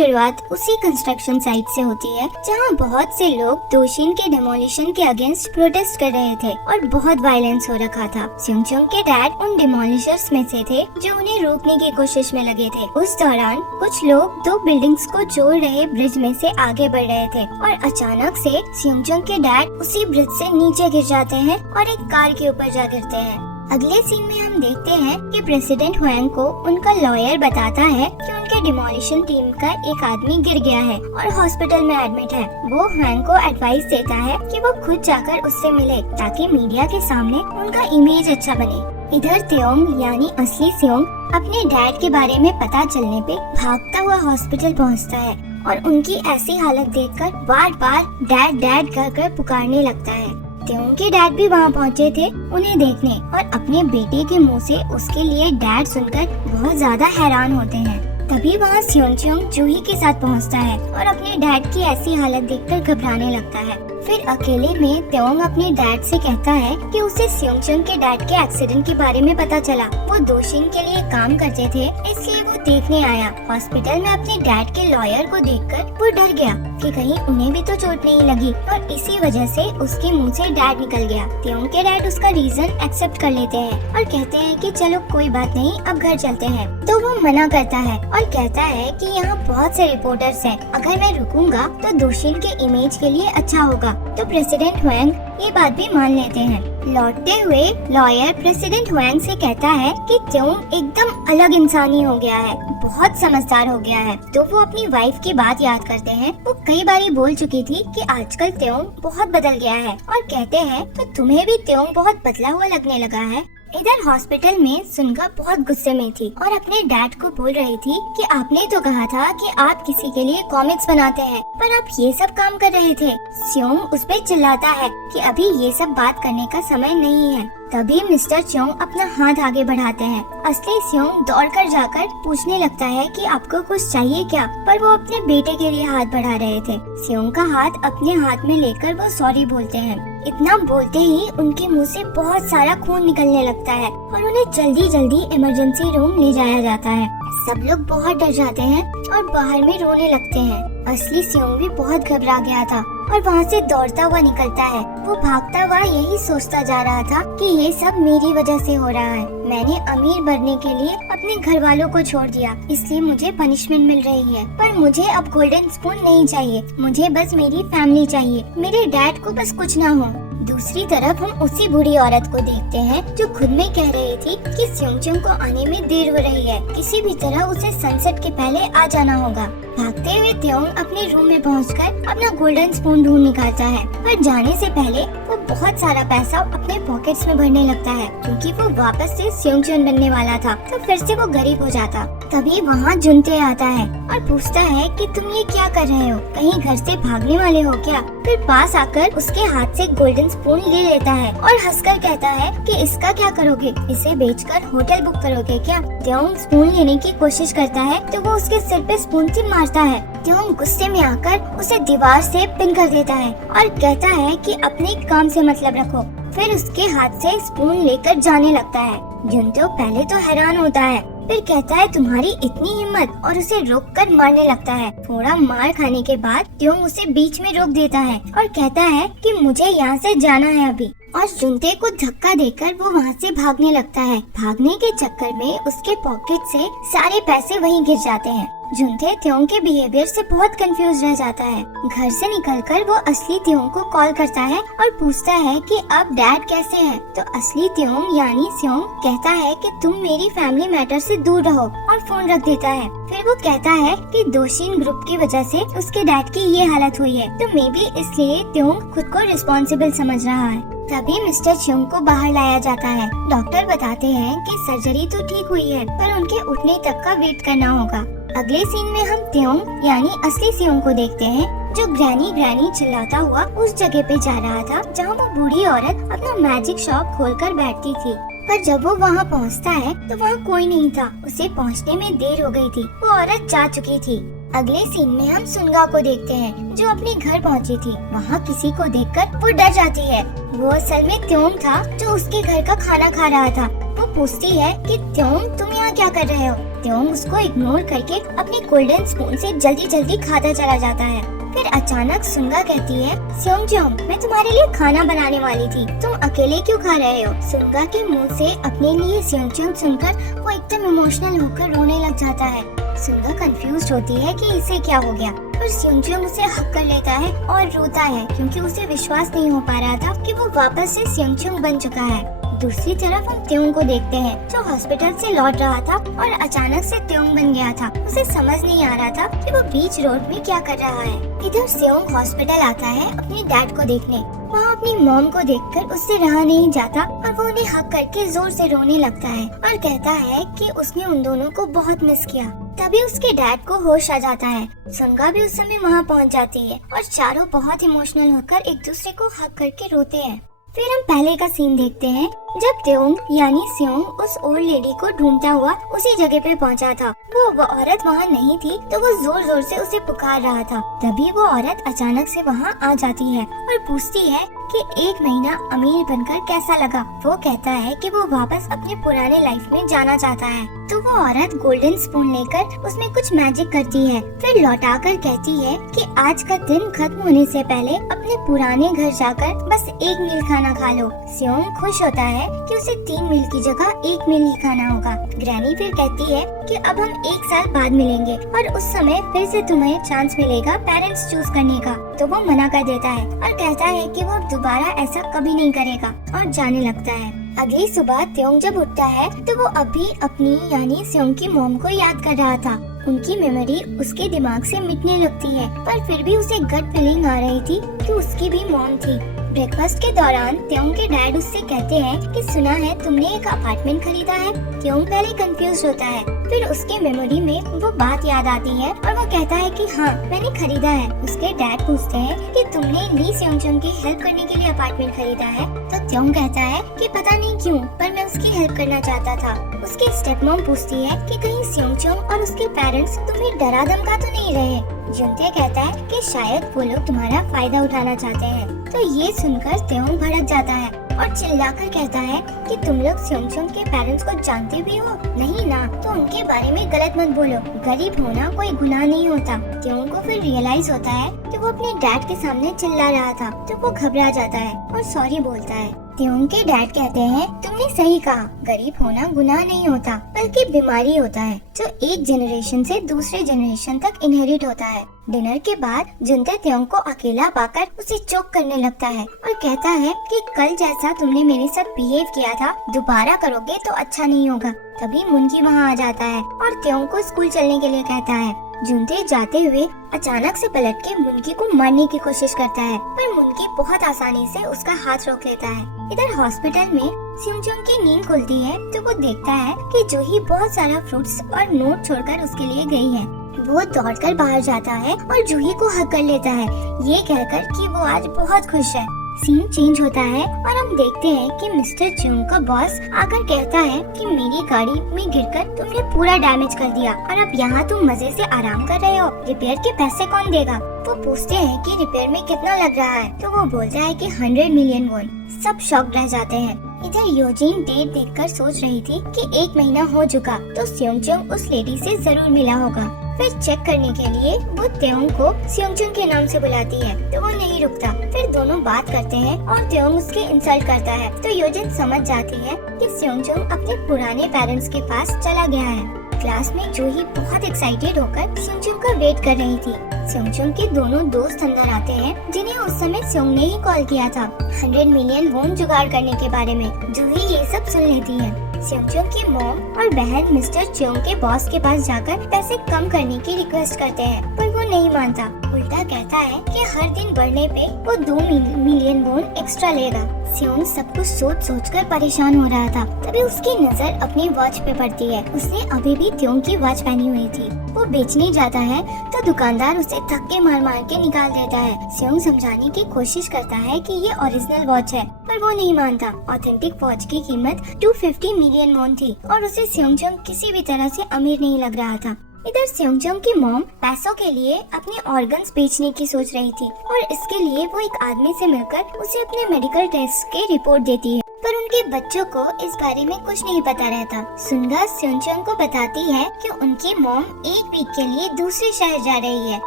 शुरुआत उसी construction site से होती है जहां बहुत से लोग दोशिन के डिमोलिशन के अगेंस्ट प्रोटेस्ट कर रहे थे और बहुत वायलेंस हो रखा था। स्योंगचुंग के डैड उन डिमोलिशर्स में से थे जो उन्हें रोकने की कोशिश में लगे थे। उस दौरान कुछ लोग दो बिल्डिंग्स को जोड़ रहे ब्रिज में से आगे बढ़ रहे थे और अचानक से स्योंगचुंग के डैड उसी ब्रिज से नीचे गिर जाते हैं और एक कार के ऊपर जा गिरते हैं। अगले सीन में हम देखते हैं कि प्रेसिडेंट हुएंग को उनका लॉयर बताता है कि उनके डिमोलिशन टीम का एक आदमी गिर गया है और हॉस्पिटल में एडमिट है। वो हुएंग को एडवाइस देता है कि वो खुद जाकर उससे मिले ताकि मीडिया के सामने उनका इमेज अच्छा बने। इधर त्योंग यानी असली स्योंग अपने डैड के बारे में पता चलने पे भागता हुआ हॉस्पिटल पहुंचता है और उनकी ऐसी हालत देखकर बार बार डैड डैड कहकर पुकारने लगता है। त्योंग के डैड भी वहाँ पहुँचे थे उन्हें देखने और अपने बेटे के मुंह से उसके लिए डैड सुनकर बहुत ज्यादा हैरान होते हैं। तभी वहाँ स्योंगचुंग जूही के साथ पहुँचता है और अपने डैड की ऐसी हालत देखकर घबराने लगता है। फिर अकेले में त्योंग अपने डैड से कहता है कि उसे स्योंगचुंग के डैड के एक्सीडेंट के बारे में पता चला। वो दोशिन के लिए काम करते थे इसलिए वो देखने आया। हॉस्पिटल में अपने डैड के लॉयर को देखकर वो डर गया कि कहीं उन्हें भी तो चोट नहीं लगी और इसी वजह से उसके मुंह से डैड निकल गया। त्योंग के डैड उसका रीजन एक्सेप्ट कर लेते हैं और कहते हैं कि चलो कोई बात नहीं, अब घर चलते हैं। तो वो मना करता है और कहता है कि यहाँ बहुत से रिपोर्टर्स हैं, अगर मैं रुकूंगा तो दोशिन के इमेज के लिए अच्छा होगा। तो प्रेसिडेंट हुएंग ये बात भी मान लेते हैं। लौटते हुए लॉयर प्रेसिडेंट हुएंग से कहता है कि त्योंग एकदम अलग इंसानी हो गया है, बहुत समझदार हो गया है। तो वो अपनी वाइफ की बात याद करते हैं। वो कई बारी बोल चुकी थी कि आजकल त्योंग बहुत बदल गया है और कहते हैं तो तुम्हें भी त्योंग बहुत बदला हुआ लगने लगा है। इधर हॉस्पिटल में सुनगा बहुत गुस्से में थी और अपने डैड को बोल रही थी कि आपने तो कहा था कि आप किसी के लिए कॉमिक्स बनाते हैं पर आप ये सब काम कर रहे थे। स्योंग उस पे चिल्लाता है कि अभी ये सब बात करने का समय नहीं है। तभी मिस्टर च्योंग अपना हाथ आगे बढ़ाते हैं। असली स्योंग दौड़कर जाकर पूछने लगता है कि आपको कुछ चाहिए क्या, पर वो अपने बेटे के लिए हाथ बढ़ा रहे थे। स्योंग का हाथ अपने हाथ में लेकर वो सॉरी बोलते हैं। इतना बोलते ही उनके मुंह से बहुत सारा खून निकलने लगता है और उन्हें जल्दी जल्दी इमरजेंसी रूम ले जाया जाता है। सब लोग बहुत डर जाते हैं और बाहर में रोने लगते हैं। असली स्योंग भी बहुत घबरा गया था और वहाँ से दौड़ता हुआ निकलता है। वो भागता हुआ यही सोचता जा रहा था कि ये सब मेरी वजह से हो रहा है। मैंने अमीर बनने के लिए अपने घर वालों को छोड़ दिया, इसलिए मुझे पनिशमेंट मिल रही है। पर मुझे अब गोल्डन स्पून नहीं चाहिए, मुझे बस मेरी फैमिली चाहिए, मेरे डैड को बस कुछ ना हो। दूसरी तरफ हम उसी बूढ़ी औरत को देखते हैं जो खुद में कह रही थी कि स्योंगचुंग को आने में देर हो रही है, किसी भी तरह उसे सनसेट के पहले आ जाना होगा। भागते हुए त्योंग अपने रूम में पहुंचकर अपना गोल्डन स्पून ढूंढ निकालता है, पर जाने से पहले वो बहुत सारा पैसा अपने पॉकेट्स में भरने लगता है क्योंकि वो वापस से स्योंगचुंग बनने वाला था, तो फिर से वो गरीब हो जाता। तभी वहाँ जुनते आता है और पूछता है कि तुम ये क्या कर रहे हो, कहीं घर से भागने वाले हो क्या? फिर पास आकर उसके हाथ से गोल्डन स्पून ले लेता है और हंसकर कहता है कि इसका क्या करोगे, इसे बेचकर होटल बुक करोगे क्या? त्योंग स्पून लेने की कोशिश करता है तो वो उसके सिर पे स्पून से मारता है। त्योंग गुस्से में आकर उसे दीवार से पिन कर देता है और कहता है कि अपने काम से मतलब रखो। फिर उसके हाथ से स्पून लेकर जाने लगता है। जुनतो पहले तो हैरान होता है, फिर कहता है तुम्हारी इतनी हिम्मत, और उसे रोककर मारने लगता है। थोड़ा मार खाने के बाद त्योंग उसे बीच में रोक देता है और कहता है कि मुझे यहाँ से जाना है अभी, और जुनते को धक्का देकर वो वहाँ से भागने लगता है। भागने के चक्कर में उसके पॉकेट से सारे पैसे वहीं गिर जाते हैं। जुनते त्योंग के बिहेवियर से बहुत कंफ्यूज रह जाता है। घर से निकलकर वो असली त्योंग को कॉल करता है और पूछता है कि अब डैड कैसे हैं? तो असली त्योंग यानी स्योंग कहता है कि तुम मेरी फैमिली मैटर से दूर रहो और फोन रख देता है। फिर वो कहता है कि दोशिन ग्रुप की वजह से उसके डैड की ये हालत हुई है, तो मे बी इसलिए त्योंग खुद को रिस्पॉन्सिबल समझ रहा है। तभी मिस्टर च्योंग को बाहर लाया जाता है। डॉक्टर बताते हैं कि सर्जरी तो ठीक हुई है, पर उनके उठने तक का वेट करना होगा। अगले सीन में हम त्योंग यानी असली स्योंग को देखते हैं जो ग्रैनी ग्रैनी चिल्लाता हुआ उस जगह पे जा रहा था जहाँ वो बूढ़ी औरत अपना मैजिक शॉप खोलकर बैठती थी। पर जब वो वहाँ पहुँचता है तो वहाँ कोई नहीं था। उसे पहुँचने में देर हो गई थी, वो औरत जा चुकी थी। अगले सीन में हम सुनगा को देखते हैं जो अपने घर पहुँची थी। वहाँ किसी को देखकर वो डर जाती है। वो असल में त्योंग था जो उसके घर का खाना खा रहा था। वो पूछती है कि त्योंग तुम यहाँ क्या कर रहे हो? त्योंग उसको इग्नोर करके अपने गोल्डन स्पून से जल्दी जल्दी खाता चला जाता है। फिर अचानक सुंगा कहती है, स्योंगजोंग, मैं तुम्हारे लिए खाना बनाने वाली थी, तुम अकेले क्यों खा रहे हो? सुंगा के मुंह से अपने लिए स्योंगजोंग सुनकर वो एकदम इमोशनल होकर रोने लग जाता है। सुंगा कंफ्यूज होती है कि इसे क्या हो गया, पर स्योंगजोंग उसे हक कर लेता है और रोता है क्योंकि उसे विश्वास नहीं हो पा रहा था कि वो वापस से स्योंगजोंग बन चुका है। दूसरी तरफ हम त्योंग को देखते हैं जो हॉस्पिटल से लौट रहा था और अचानक से त्योंग बन गया था। उसे समझ नहीं आ रहा था कि वो बीच रोड में क्या कर रहा है। इधर स्योंग हॉस्पिटल आता है अपने डैड को देखने। वहाँ अपनी मॉम को देखकर उससे रहा नहीं जाता और वो उन्हें हक करके जोर से रोने लगता है और कहता है कि उसने उन दोनों को बहुत मिस किया। तभी उसके डैड को होश आ जाता है। सुंगा भी उस समय वहाँ पहुँच जाती है और चारों बहुत इमोशनल होकर एक दूसरे को हक करके रोते हैं। फिर हम पहले का सीन देखते हैं जब त्योंग यानी स्योंग उस ओल्ड लेडी को ढूंढता हुआ उसी जगह पे पहुंचा था। वो औरत वहाँ नहीं थी तो वो जोर जोर से उसे पुकार रहा था। तभी वो औरत अचानक से वहाँ आ जाती है और पूछती है कि 1 महीना अमीर बनकर कैसा लगा। वो कहता है कि वो वापस अपने पुराने लाइफ में जाना चाहता है। तो वो औरत गोल्डन स्पून लेकर उसमें कुछ मैजिक करती है, फिर लौटाकर कहती है कि आज का दिन खत्म होने से पहले अपने पुराने घर जाकर बस 1 मील खाना खा लो। स्योंग खुश होता है कि उसे 3 मील की जगह 1 मील ही खाना होगा। ग्रैनी फिर कहती है कि अब हम 1 साल बाद मिलेंगे और उस समय फिर से तुम्हें चांस मिलेगा पेरेंट्स चूज करने का। तो वो मना कर देता है और कहता है कि वो दोबारा ऐसा कभी नहीं करेगा और जाने लगता है। अगली सुबह त्योंग जब उठता है तो वो अभी अपनी यानी स्योंग की मॉम को याद कर रहा था। उनकी मेमोरी उसके दिमाग से मिटने लगती है, पर फिर भी उसे गट फीलिंग आ रही थी कि उसकी भी मॉम थी। ब्रेकफास्ट के दौरान त्योंग के डैड उससे कहते हैं कि सुना है तुमने एक अपार्टमेंट खरीदा है। त्योंग पहले कंफ्यूज होता है, फिर उसके मेमोरी में वो बात याद आती है और वो कहता है कि हाँ मैंने खरीदा है। उसके डैड पूछते हैं कि तुमने ली स्योंगजोंग की हेल्प करने के लिए अपार्टमेंट खरीदा है। तो त्योंग कहता है कि पता नहीं क्यों पर मैं उसकी हेल्प करना चाहता था। उसकी स्टेप मॉम पूछती है कि कहीं स्योंगजोंग और उसके पेरेंट्स तुम्हें डरा धमका तो नहीं रहे। जुनते कहता है कि शायद वो लोग तुम्हारा फायदा उठाना चाहते हैं। तो ये सुनकर त्योंग भड़क जाता है और चिल्लाकर कहता है कि तुम लोग स्योंगजोंग के पेरेंट्स को जानते भी हो? नहीं ना, तो उनके बारे में गलत मत बोलो। गरीब होना कोई गुनाह नहीं होता। त्योंग को फिर रियलाइज होता है कि वो अपने डैड के सामने चिल्ला रहा था, तो वो घबरा जाता है और सॉरी बोलता है। त्योंग के डैड कहते हैं तुमने सही कहा, गरीब होना गुनाह नहीं होता बल्कि बीमारी होता है जो एक जनरेशन से दूसरे जनरेशन तक इनहेरिट होता है। डिनर के बाद जुनते त्योंग को अकेला पाकर उसे चोक करने लगता है और कहता है कि कल जैसा तुमने मेरे साथ बिहेव किया था दोबारा करोगे तो अच्छा नहीं होगा। तभी मुनकी वहाँ आ जाता है और त्योंग को स्कूल चलने के लिए कहता है। जुनते जाते हुए अचानक से पलट के मुनकी को मारने की कोशिश करता है, पर मुनकी बहुत आसानी से उसका हाथ रोक लेता है। इधर हॉस्पिटल में स्योंगजोंग की नींद खुलती है तो वो देखता है कि जूही बहुत सारा फ्रूट्स और नोट छोड़कर उसके लिए गई है। वो दौड़कर बाहर जाता है और जूही को हक कर लेता है, ये कहकर कि वो आज बहुत खुश है। सीन चेंज होता है और हम देखते हैं कि मिस्टर च्योंग का बॉस आकर कहता है कि मेरी गाड़ी में गिरकर तुमने पूरा डैमेज कर दिया और अब यहाँ तुम मजे से आराम कर रहे हो। रिपेयर के पैसे कौन देगा? वो पूछते हैं कि रिपेयर में कितना लग रहा है, तो वो बोलता है कि 100 मिलियन वॉन। सब शॉक रह जाते हैं। इधर योजिन डेट देखकर सोच रही थी कि 1 महीना हो चुका तो स्योंगजोंग उस लेडी से जरूर मिला होगा। फिर चेक करने के लिए वो त्योंग को स्योंगजोंग के नाम से बुलाती है तो वो नहीं रुकता। फिर दोनों बात करते हैं और त्योंग उसके इंसल्ट करता है तो योजिन समझ जाती है कि स्योंगजोंग अपने पुराने पेरेंट्स के पास चला गया है। क्लास में जूही बहुत एक्साइटेड होकर स्योंगजोंग का वेट कर रही थी। स्योंगजोंग के दोनों दोस्त अंदर आते हैं जिन्हें उस समय स्योंग ने ही कॉल किया था 100 मिलियन वॉन जुगाड़ करने के बारे में। जूही ये सब सुन लेती है। स्योंगजोंग की मॉम और बहन मिस्टर च्योंग के बॉस के पास जाकर पैसे कम करने की रिक्वेस्ट करते हैं, पर वो नहीं मानता। उल्टा कहता है कि हर दिन बढ़ने पे वो 2 मिलियन वॉन एक्स्ट्रा लेगा। स्योंग सब कुछ सोच सोचकर परेशान हो रहा था। तभी उसकी नजर अपनी वॉच पे पड़ती है। उसने अभी भी त्योंग की वॉच पहनी हुई थी। वो बेचने जाता है तो दुकानदार उसे धक्के मार मार के निकाल देता है। स्योंग समझाने की कोशिश करता है कि ये ओरिजिनल वॉच है, पर वो नहीं मानता। ऑथेंटिक वॉच की कीमत 250 मिलियन वॉन थी और उसे स्योंगजोंग किसी भी तरह से अमीर नहीं लग रहा था। इधर स्योंगजोंग की मॉम पैसों के लिए अपने ऑर्गन्स बेचने की सोच रही थी और इसके लिए वो एक आदमी से मिलकर उसे अपने मेडिकल टेस्ट की रिपोर्ट देती है। पर उनके बच्चों को इस बारे में कुछ नहीं पता रहता। सुनगा स्योंचुंग को बताती है कि उनकी मॉम एक वीक के लिए दूसरे शहर जा रही है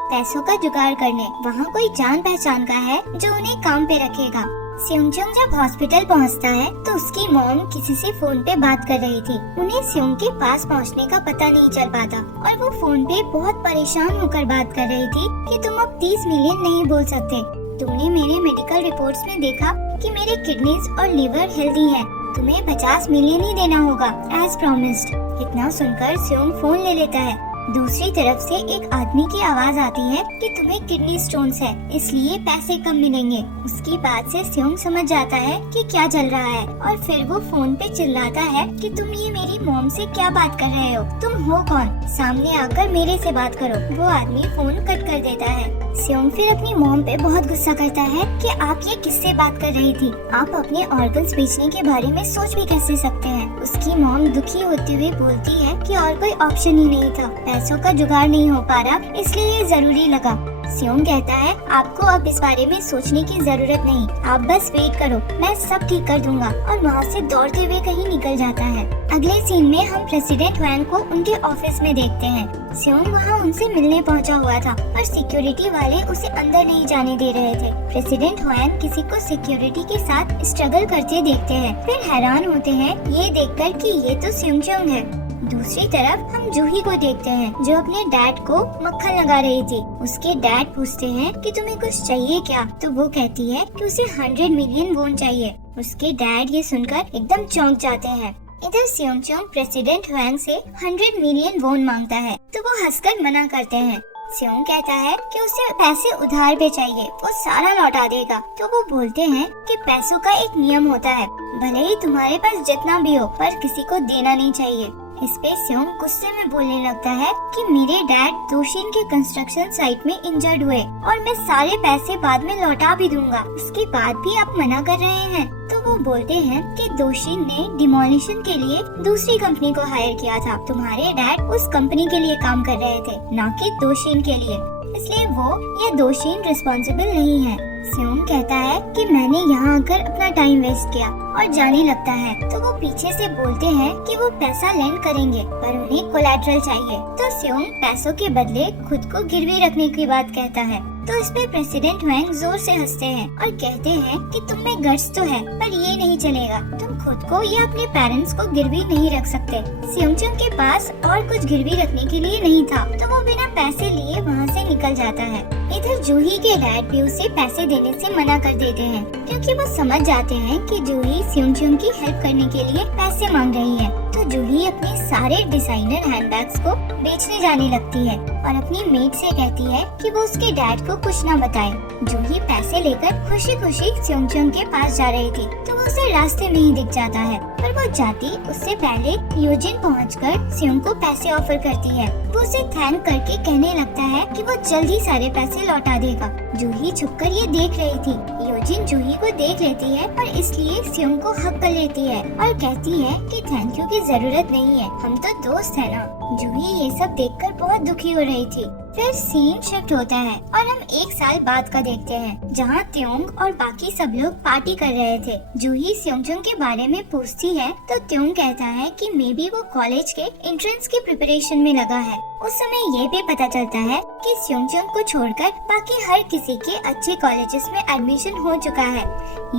पैसों का जुगाड़ करने। वहाँ कोई जान पहचान का है जो उन्हें काम पे रखेगा। स्योंचुंग जब हॉस्पिटल पहुँचता है तो उसकी मॉम किसी से फोन पे बात कर रही थी। उन्हें स्योंग के पास पहुँचने का पता नहीं चल पाता और वो फोन पे बहुत परेशान होकर बात कर रही थी कि तुम अब 30 मिलियन नहीं बोल सकते। तुमने मेरे मेडिकल रिपोर्ट्स में देखा कि मेरे किडनीज और लिवर हेल्दी हैं। तुम्हें 50 मिलियन ही देना होगा एज प्रॉमिस्ड। इतना सुनकर स्योंग फोन ले लेता है। दूसरी तरफ से एक आदमी की आवाज आती है कि तुम्हें किडनी स्टोन्स है, इसलिए पैसे कम मिलेंगे। उसकी बात से स्योंग समझ जाता है कि क्या चल रहा है और फिर वो फोन पे चिल्लाता है कि तुम ये मेरी मॉम से क्या बात कर रहे हो, तुम हो कौन, सामने आकर मेरे से बात करो। वो आदमी फोन कट कर देता है। स्योंग फिर अपनी मॉम पे बहुत गुस्सा करता है कि आप ये किससे बात कर रही थी, आप अपने ऑर्गन्स बेचने के बारे में सोच भी कैसे सकते हैं। उसकी मॉम दुखी होते हुए बोलती है कि और कोई ऑप्शन ही नहीं था, पैसों का जुगाड़ नहीं हो पा रहा, इसलिए ये जरूरी लगा। स्योंग कहता है आपको अब इस बारे में सोचने की जरूरत नहीं, आप बस वेट करो, मैं सब ठीक कर दूंगा। और वहाँ से दौड़ते हुए कहीं निकल जाता है। अगले सीन में हम प्रेसिडेंट हुआंग को उनके ऑफिस में देखते हैं। स्योंग वहाँ उनसे मिलने पहुँचा हुआ था और सिक्योरिटी वाले उसे अंदर नहीं जाने दे रहे थे। प्रेसिडेंट हुआंग किसी को सिक्योरिटी के साथ स्ट्रगल करते देखते हैं, फिर हैरान होते हैं ये देखकर कि ये तो स्योंचुंग है। दूसरी तरफ हम जूही को देखते हैं जो अपने डैड को मक्खन लगा रही थी। उसके डैड पूछते हैं कि तुम्हें कुछ चाहिए क्या, तो वो कहती है कि उसे 100 मिलियन वोन चाहिए। उसके डैड ये सुनकर एकदम चौंक जाते हैं। इधर स्योंचुंग प्रेसिडेंट हुआंग से 100 मिलियन वोन मांगता है तो वो हंसकर मना करते हैं। स्योंग कहता है कि उसे पैसे उधार पे चाहिए, वो सारा लौटा देगा। तो वो बोलते हैं कि पैसों का एक नियम होता है, भले ही तुम्हारे पास जितना भी हो पर किसी को देना नहीं चाहिए। इस पे स्योंग गुस्से में बोलने लगता है कि मेरे डैड दोशिन के कंस्ट्रक्शन साइट में इंजर्ड हुए और मैं सारे पैसे बाद में लौटा भी दूंगा, उसके बाद भी आप मना कर रहे हैं। तो वो बोलते हैं कि दोशिन ने डिमोलिशन के लिए दूसरी कंपनी को हायर किया था, तुम्हारे डैड उस कंपनी के लिए काम कर रहे थे, न कि दोशिन के लिए, इसलिए वो या दोशिन रिस्पॉन्सिबल नहीं है। स्योंग कहता है कि मैंने यहाँ आकर अपना टाइम वेस्ट किया और जाने लगता है। तो वो पीछे से बोलते हैं कि वो पैसा लेंड करेंगे पर उन्हें कोलैटरल चाहिए। तो स्योंग पैसों के बदले खुद को गिरवी रखने की बात कहता है। तो इस पे प्रेसिडेंट हुआंग जोर से हंसते हैं और कहते हैं कि तुम में गट्स तो है पर ये नहीं चलेगा, तुम खुद को या अपने पेरेंट्स को गिरवी नहीं रख सकते। स्योंचुंग के पास और कुछ गिरवी रखने के लिए नहीं था तो वो बिना पैसे लिए वहाँ से निकल जाता है। इधर जूही के डैड भी उसे पैसे देने से मना कर देते हैं क्योंकि वो समझ जाते हैं कि जूही स्योंचुंग की हेल्प करने के लिए पैसे मांग रही है। तो जूही अपने सारे डिजाइनर हैंडबैग्स को बेचने जाने लगती है और अपनी मेट से कहती है कि वो उसके डैड को कुछ ना बताए। जूही पैसे लेकर खुशी खुशी स्योंचुंग के पास जा रही थी तो वो उसे रास्ते में ही दिख जाता है, पर वो जाती उससे पहले योजिन पहुंचकर स्योंग को पैसे ऑफर करती है। वो उसे थैंक करके कहने लगता है कि वो जल्दी सारे पैसे लौटा देगा। जूही छुपकर ये देख रही थी। योजिन जूही को देख लेती है और इसलिए स्योंग को हक कर लेती है और कहती है कि थैंक यू की जरूरत नहीं है, हम तो दोस्त है ना। जूही ये सब देखकर बहुत दुखी हो रही थी। फिर सीन शिफ्ट होता है और हम 1 साल बाद का देखते हैं जहाँ त्योंग और बाकी सब लोग पार्टी कर रहे थे। जूही स्योंचुंग के बारे में पूछती है तो त्योंग कहता है कि मे बी वो कॉलेज के एंट्रेंस के प्रिपरेशन में लगा है। उस समय ये भी पता चलता है कि स्योंचुंग को छोड़कर बाकी हर किसी के अच्छे कॉलेजेस में एडमिशन हो चुका है।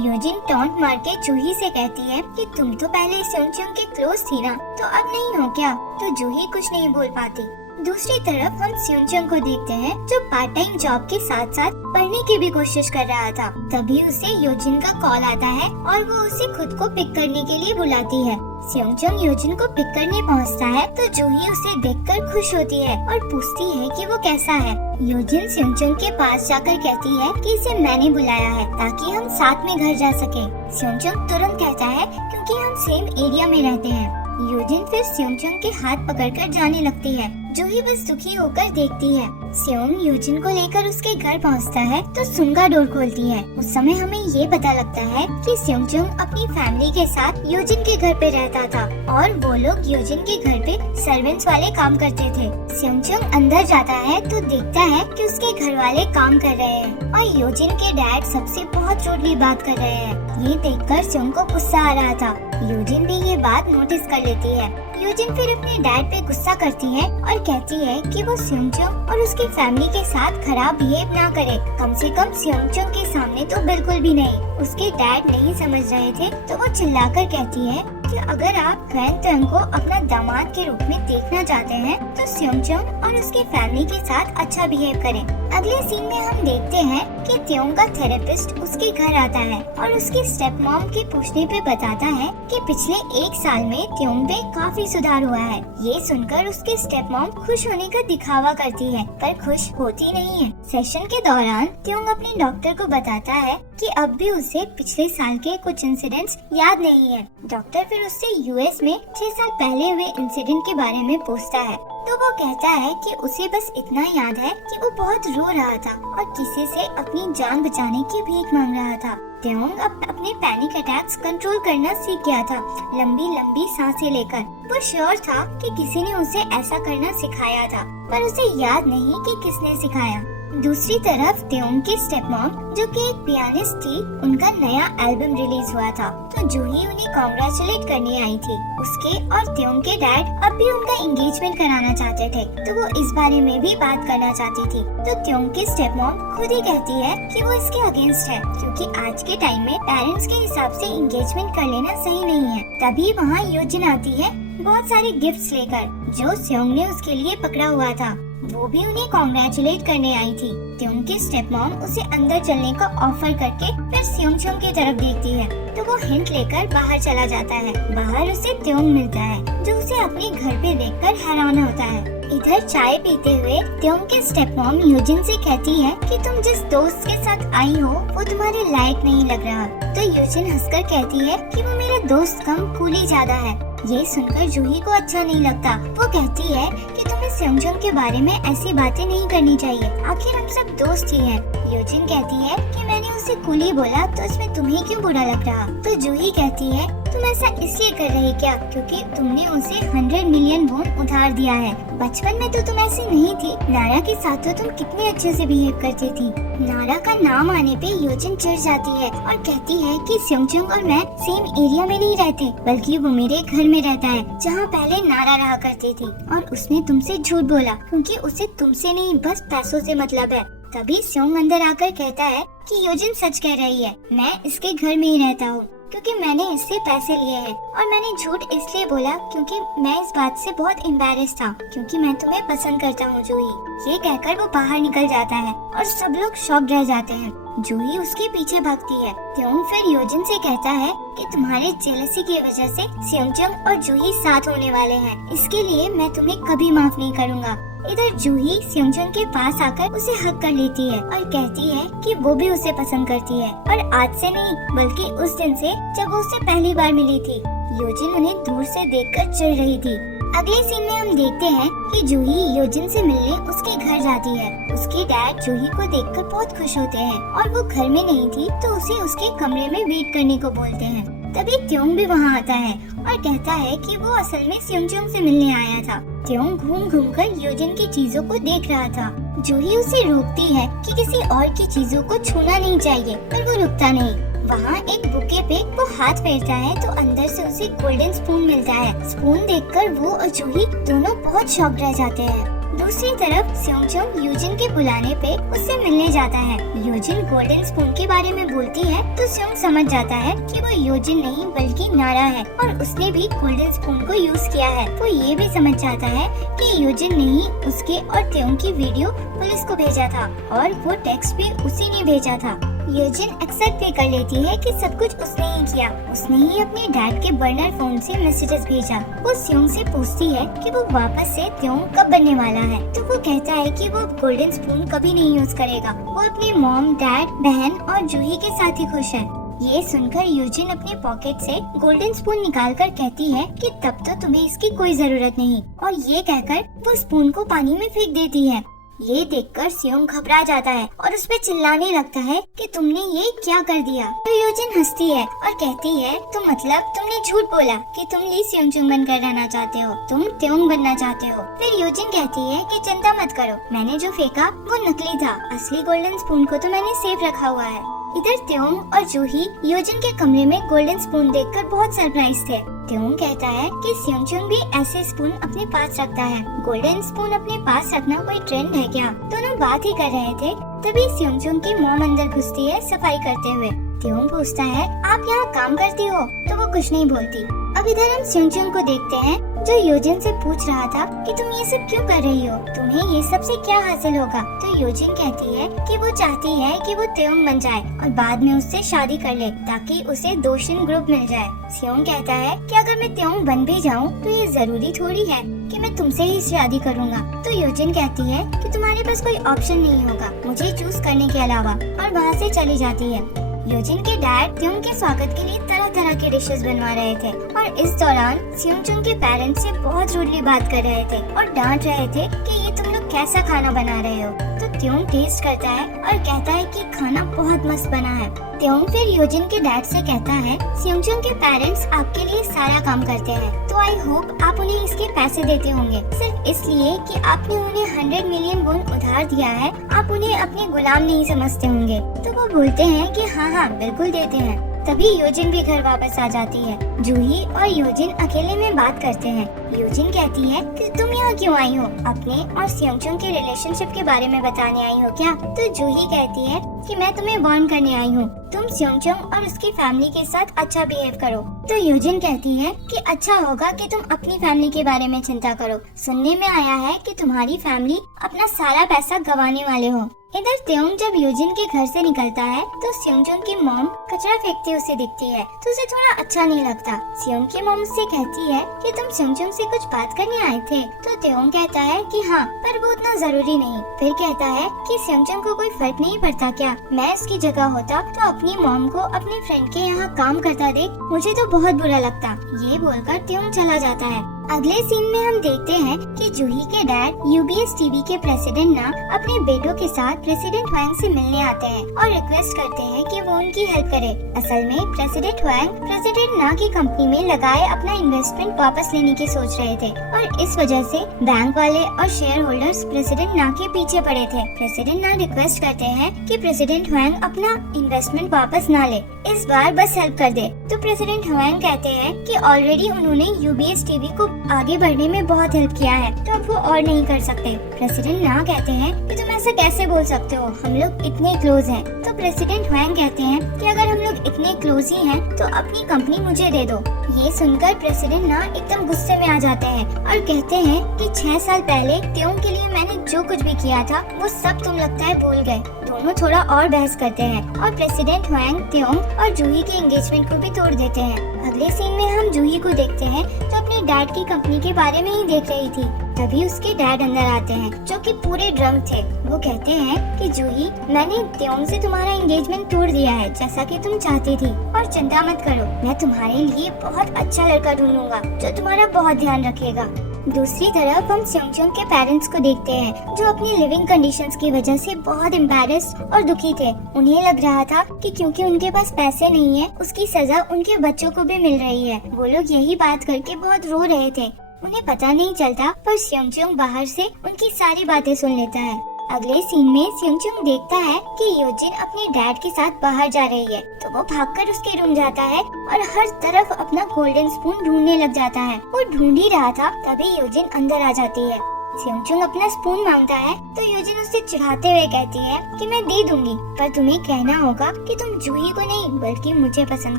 योजिन टॉन्ट मार के जूही से कहती है कि तुम तो पहले स्योंचुंग के क्लोज थी ना, तो अब नहीं हो क्या? तो जूही कुछ नहीं बोल पाती। दूसरी तरफ हम स्योंचुंग को देखते हैं जो पार्ट टाइम जॉब के साथ साथ पढ़ने की भी कोशिश कर रहा था। तभी उसे योजिन का कॉल आता है और वो उसे खुद को पिक करने के लिए बुलाती है। स्योंचुंग योजिन को पिक करने पहुंचता है तो जूही उसे देखकर खुश होती है और पूछती है कि वो कैसा है। योजिन स्योंचुंग के पास जाकर कहती है कि इसे मैंने बुलाया है ताकि हम साथ में घर जा सके। स्योंचुंग तुरंत कहता है क्योंकि हम सेम एरिया में रहते हैं। योजिन फिर स्योंचुंग के हाथ पकड़कर जाने लगती है। जूही बस दुखी होकर देखती है। सेयोंग यूजिन को लेकर उसके घर पहुंचता है तो सुंगा डोर खोलती है। उस समय हमें ये पता लगता है कि सेयोंग अपनी फैमिली के साथ यूजिन के घर पे रहता था और वो लोग यूजिन के घर पे सर्वेंट्स वाले काम करते थे। सेयोंग अंदर जाता है तो देखता है कि उसके घर वाले काम कर रहे हैं और यूजिन के डैड सबसे बहुत रूडली बात कर रहे हैं। ये देखकर सेयोंग को गुस्सा आ रहा था। यूजिन भी ये बात नोटिस कर लेती है। यूजिन फिर अपने डैड पे गुस्सा करती है और कहती है कि वो सेयोंग और उसकी फैमिली के साथ खराब बिहेव ना करे, कम से कम सेयोंग के सामने तो बिल्कुल भी नहीं। उसके डैड नहीं समझ रहे थे तो वो चिल्लाकर कहती है कि अगर आप ग्रैंड को अपना दामाद के रूप में देखना चाहते हैं तो सेयोंग और उसकी फैमिली के साथ अच्छा बिहेव करें। अगले सीन में हम देखते हैं कि त्योंग का थेरेपिस्ट उसके घर आता है और उसकी स्टेप मॉम के पूछने पे बताता है कि पिछले 1 साल में त्योंग में काफी सुधार हुआ है। ये सुनकर उसकी स्टेप मॉम खुश होने का दिखावा करती है पर खुश होती नहीं है। सेशन के दौरान त्योंग अपने डॉक्टर को बताता है कि अब भी उसे पिछले साल के कुछ इंसिडेंट्स याद नहीं है। डॉक्टर फिर उससे यूएस में 6 साल पहले हुए इंसिडेंट के बारे में पूछता है तो वो कहता है कि उसे बस इतना याद है कि वो बहुत रो रहा था और किसी से अपनी जान बचाने की भीख मांग रहा था। त्योंग अपने पैनिक अटैक्स कंट्रोल करना सीख गया था, लंबी लंबी सांसें लेकर। वो श्योर था कि किसी ने उसे ऐसा करना सिखाया था पर उसे याद नहीं कि किसने सिखाया। दूसरी तरफ त्योंग की स्टेप मॉम जो कि एक पियानिस्ट थी, उनका नया एल्बम रिलीज हुआ था तो जूही उन्हें कॉन्ग्रेचुलेट करने आई थी। उसके और त्योंग के डैड अब भी उनका एंगेजमेंट कराना चाहते थे तो वो इस बारे में भी बात करना चाहती थी। तो त्योंग की स्टेप मॉम खुद ही कहती है कि वो इसके अगेंस्ट है क्योंकि आज के टाइम में पेरेंट्स के हिसाब से एंगेजमेंट कर लेना सही नहीं है। तभी वहाँ यूजिन आती है बहुत सारे गिफ्ट्स लेकर जो सेयोंग ने उसके लिए पकड़ा हुआ था। वो भी उन्हें कॉन्ग्रेचुलेट करने आई थी। त्योंग की स्टेप मॉम उसे अंदर चलने का ऑफर करके फिर सेयोंग की तरफ देखती है तो वो हिंट लेकर बाहर चला जाता है। बाहर उसे त्योंग मिलता है जो उसे अपने घर पे देखकर हैरान होता है। इधर चाय पीते हुए त्योंग की स्टेप मॉम यूजिन से कहती है कि तुम जिस दोस्त के साथ आई हो वो तुम्हारे लायक नहीं लग रहा। तो यूजिन हंसकर कहती है कि वो मेरा दोस्त कम कूली ज्यादा है। ये सुनकर जूही को अच्छा नहीं लगता। वो कहती है कि तुम्हें सेयोंग के बारे में ऐसी बातें नहीं करनी चाहिए, आखिर हम सब दोस्त ही हैं। यूजिन कहती है कि मैंने उसे कूली बोला तो इसमें तुम्हें क्यों बुरा लग रहा। तो जूही कहती है तुम ऐसा इसलिए कर रही क्या क्योंकि तुमने उसे 100 मिलियन वोन उधार दिया है। बचपन में तो तुम ऐसी नहीं थी। नारा के साथ तो तुम कितने अच्छे से बिहेव करती थी। नारा का नाम आने पे यूजिन चिढ़ जाती है और कहती है कि सेयोंग और मैं सेम एरिया में नहीं रहते बल्कि वो मेरे घर में रहता है जहाँ पहले नारा रहा करती थी और उसने तुमसे झूठ बोला क्योंकि उसे तुमसे नहीं बस पैसों से मतलब है। तभी सेयोंग अंदर आकर कहता है कि यूजिन सच कह रही है, मैं इसके घर में ही रहता हूँ क्योंकि मैंने इससे पैसे लिए हैं और मैंने झूठ इसलिए बोला क्योंकि मैं इस बात से बहुत एम्बैरेस था क्योंकि मैं तुम्हें पसंद करता हूँ जूही। ये कहकर वो बाहर निकल जाता है और सब लोग शॉक्ड रह जाते हैं। जूही उसके पीछे भागती है। त्योंग फिर यूजिन से कहता है कि तुम्हारे जेलसी की वजह से सेयोंग और जूही साथ होने वाले हैं, इसके लिए मैं तुम्हें कभी माफ नहीं करूँगा। इधर जूही सेयोंग के पास आकर उसे हक कर लेती है और कहती है कि वो भी उसे पसंद करती है और आज से नहीं बल्कि उस दिन से जब वो उससे पहली बार मिली थी। यूजिन उन्हें दूर से देखकर चिढ़ रही थी। अगले सीन में हम देखते हैं कि जूही यूजिन से मिलने उसके घर जाती है। उसके डैड जूही को देखकर बहुत खुश होते हैं और वो घर में नहीं थी तो उसे उसके कमरे में वेट करने को बोलते हैं। तभी त्योंग भी वहाँ आता है और कहता है कि वो असल में सेयोंग से मिलने आया था। त्योंग घूम घूम कर यूजिन की चीजों को देख रहा था। जूही उसे रोकती है कि किसी और की चीजों को छूना नहीं चाहिए पर वो रुकता नहीं। वहाँ एक बुके पे वो हाथ फेरता है तो अंदर से उसे गोल्डन स्पून मिलता है। स्पून देखकर वो और जूही दोनों बहुत शॉक्ड रह जाते हैं। दूसरी तरफ सेयोंग यूजिन के बुलाने पे उससे मिलने जाता है। यूजिन गोल्डन स्पून के बारे में बोलती है तो सेयोंग समझ जाता है कि वो यूजिन नहीं बल्कि नारा है और उसने भी गोल्डन स्पून को यूज किया है। वो ये भी समझ जाता है कि यूजिन ने ही उसके और त्योंग की वीडियो पुलिस को भेजा था और वो टेक्स्ट भी उसी ने भेजा था। यूजिन एक्सेप्ट भी कर लेती है कि सब कुछ उसने ही किया। उसने ही अपने डैड के बर्नर फोन से मैसेजेस भेजा। वो सेयोंग से पूछती है कि वो वापस से त्योंग कब बनने वाला है तो वो कहता है कि वो गोल्डन स्पून कभी नहीं यूज करेगा। वो अपने मॉम, डैड, बहन और जूही के साथ ही खुश है। ये सुनकर यूजिन अपने पॉकेट से गोल्डन स्पून निकालकर कहती है कि तब तो तुम्हें इसकी कोई जरूरत नहीं, और ये कहकर वो स्पून को पानी में फेंक देती है। ये देखकर सियोंग घबरा जाता है और उस पे चिल्लाने लगता है कि तुमने ये क्या कर दिया। तो यूजिन हंसती है और कहती है तो मतलब तुमने झूठ बोला कि तुम ली सियोंगचुंग बनकर रहना चाहते हो, तुम त्योंग बनना चाहते हो। फिर यूजिन कहती है कि चिंता मत करो, मैंने जो फेंका वो नकली था, असली गोल्डन स्पून को तो मैंने सेफ रखा हुआ है। इधर त्योंग और जूही यूजिन के कमरे में गोल्डन स्पून देखकर बहुत सरप्राइज थे। त्योंग कहता है कि सियोंगचुंग भी ऐसे स्पून अपने पास रखता है, गोल्डन स्पून अपने पास रखना कोई ट्रेंड है क्या? दोनों बात ही कर रहे थे, तभी सियोंगचुंग की मॉम अंदर घुसती है सफाई करते हुए। त्योंग पूछता है आप यहाँ काम करती हो? तो वो कुछ नहीं बोलती। अब इधर हम सियोंगचुंग को देखते हैं जो यूजिन से पूछ रहा था कि तुम ये सब क्यों कर रही हो, तुम्हें ये सब से क्या हासिल होगा? तो यूजिन कहती है कि वो चाहती है कि वो त्योंग बन जाए और बाद में उससे शादी कर ले ताकि उसे दोशिन ग्रुप मिल जाए। सियोंग कहता है कि अगर मैं त्योंग बन भी जाऊँ तो ये जरूरी थोड़ी है कि मैं तुमसे ही शादी करूँगा। तो यूजिन कहती है कि तुम्हारे पास कोई ऑप्शन नहीं होगा मुझे चूज करने के अलावा, और वहाँ से चली जाती है। यूजिन के डैड त्योंग के स्वागत के लिए तरह तरह के डिशेस बनवा रहे थे और इस दौरान सियोंगचुंग के पेरेंट्स से बहुत रूडली बात कर रहे थे और डांट रहे थे कि ये तुम लोग कैसा खाना बना रहे हो। तो त्योंग टेस्ट करता है और कहता है कि खाना बहुत मस्त बना है। त्योंग फिर यूजिन के डैड से कहता है सियोंगचुंग के पेरेंट्स आपके लिए सारा काम करते हैं, तो आई होप आप उन्हें इसके पैसे देते होंगे, सिर्फ इसलिए कि आपने उन्हें 100 मिलियन वॉन उधार दिया है, आप उन्हें अपने गुलाम नहीं समझते होंगे। तो वो बोलते हैं कि हाँ बिल्कुल देते हैं। तभी यूजिन भी घर वापस आ जाती है। जूही और यूजिन अकेले में बात करते हैं। यूजिन कहती है कि तुम यहाँ क्यों आई हो, अपने और सियोंगचुंग के रिलेशनशिप के बारे में बताने आई हो क्या? तो जूही कहती है कि मैं तुम्हें वार्न करने आई हूँ, तुम सियोंगचुंग और उसकी फैमिली के साथ अच्छा बिहेव करो। तो यूजिन कहती है कि अच्छा होगा कि तुम अपनी फैमिली के बारे में चिंता करो, सुनने में आया है कि तुम्हारी फैमिली अपना सारा पैसा गंवाने वाले हो। इधर त्योंग जब यूजिन के घर से निकलता है तो सियोंगचुंग की मॉम कचरा फेंकती उसे दिखती है तो उसे थोड़ा अच्छा नहीं लगता। सियोंग की मॉम उससे कहती है कि तुम सियोंगचुंग से कुछ बात करने आए थे? तो त्योंग कहता है कि हाँ, पर वो उतना जरूरी नहीं। फिर कहता है कि सियोंगचुंग को कोई फर्क नहीं पड़ता क्या? मैं उसकी जगह होता तो अपनी मॉम को अपने फ्रेंड के यहाँ काम करता देख मुझे तो बहुत बुरा लगता। ये बोलकर त्योंग चला जाता है। अगले सीन में हम देखते हैं कि जूही के डैड यूबीएस टीवी के प्रेसिडेंट ना अपने बेटों के साथ प्रेसिडेंट हुआंग से मिलने आते हैं और रिक्वेस्ट करते हैं कि वो उनकी हेल्प करे। असल में प्रेसिडेंट हुआंग प्रेसिडेंट ना की कंपनी में लगाए अपना इन्वेस्टमेंट वापस लेने की सोच रहे थे और इस वजह से बैंक वाले और शेयर होल्डर्स प्रेसिडेंट ना के पीछे पड़े थे। प्रेसिडेंट ना रिक्वेस्ट करते हैं कि प्रेसिडेंट हुआंग अपना इन्वेस्टमेंट वापस ना ले, इस बार बस हेल्प कर दे। तो प्रेसिडेंट हुआंग कहते हैं कि ऑलरेडी उन्होंने यूबीएस टीवी को आगे बढ़ने में बहुत हेल्प किया है, तो अब वो और नहीं कर सकते। प्रेसिडेंट ना कहते हैं कि तुम ऐसा कैसे बोल सकते हो, हम लोग इतने क्लोज हैं। तो प्रेसिडेंट हुआंग कहते हैं कि अगर हम लोग इतने क्लोज ही हैं, तो अपनी कंपनी मुझे दे दो। ये सुनकर प्रेसिडेंट ना एकदम गुस्से में आ जाते हैं और कहते हैं कि 6 साल पहले त्योंग के लिए मैंने जो कुछ भी किया था वो सब तुम लगता है भूल गए। दोनों थोड़ा और बहस करते हैं और प्रेसिडेंट हुआंग त्योंग और जूही के एंगेजमेंट को भी तोड़ देते हैं। अगले सीन में हम जूही को देखते हैं जो अपने डैड की कंपनी के बारे में ही देख रही थी। तभी उसके डैड अंदर आते हैं जो कि पूरे ड्रंक थे। वो कहते हैं कि जूही, मैंने त्योंग से तुम्हारा एंगेजमेंट तोड़ दिया है जैसा कि तुम चाहती थी, और चिंता मत करो, मैं तुम्हारे लिए बहुत अच्छा लड़का ढूंढूंगा जो तुम्हारा बहुत ध्यान रखेगा। दूसरी तरफ हम सियोंगचुंग के पेरेंट्स को देखते हैं जो अपनी लिविंग कंडीशंस की वजह से बहुत एम्बैरेस्ड और दुखी थे। उन्हें लग रहा था कि क्योंकि उनके पास पैसे नहीं है, उसकी सजा उनके बच्चों को भी मिल रही है। वो लोग यही बात करके बहुत रो रहे थे। उन्हें पता नहीं चलता, पर सियोंगचुंग बाहर से उनकी सारी बातें सुन लेता है। अगले सीन में सियोंगचुंग देखता है कि यूजिन अपने डैड के साथ बाहर जा रही है, तो वो भागकर उसके रूम जाता है और हर तरफ अपना गोल्डन स्पून ढूंढने लग जाता है। वो ढूंढ ही रहा था, तभी यूजिन अंदर आ जाती है। सियोंगचुंग अपना स्पून मांगता है तो यूजिन उससे चिढ़ाते हुए कहती है कि मैं दे दूंगी, पर तुम्हें कहना होगा कि तुम जूही को नहीं बल्कि मुझे पसंद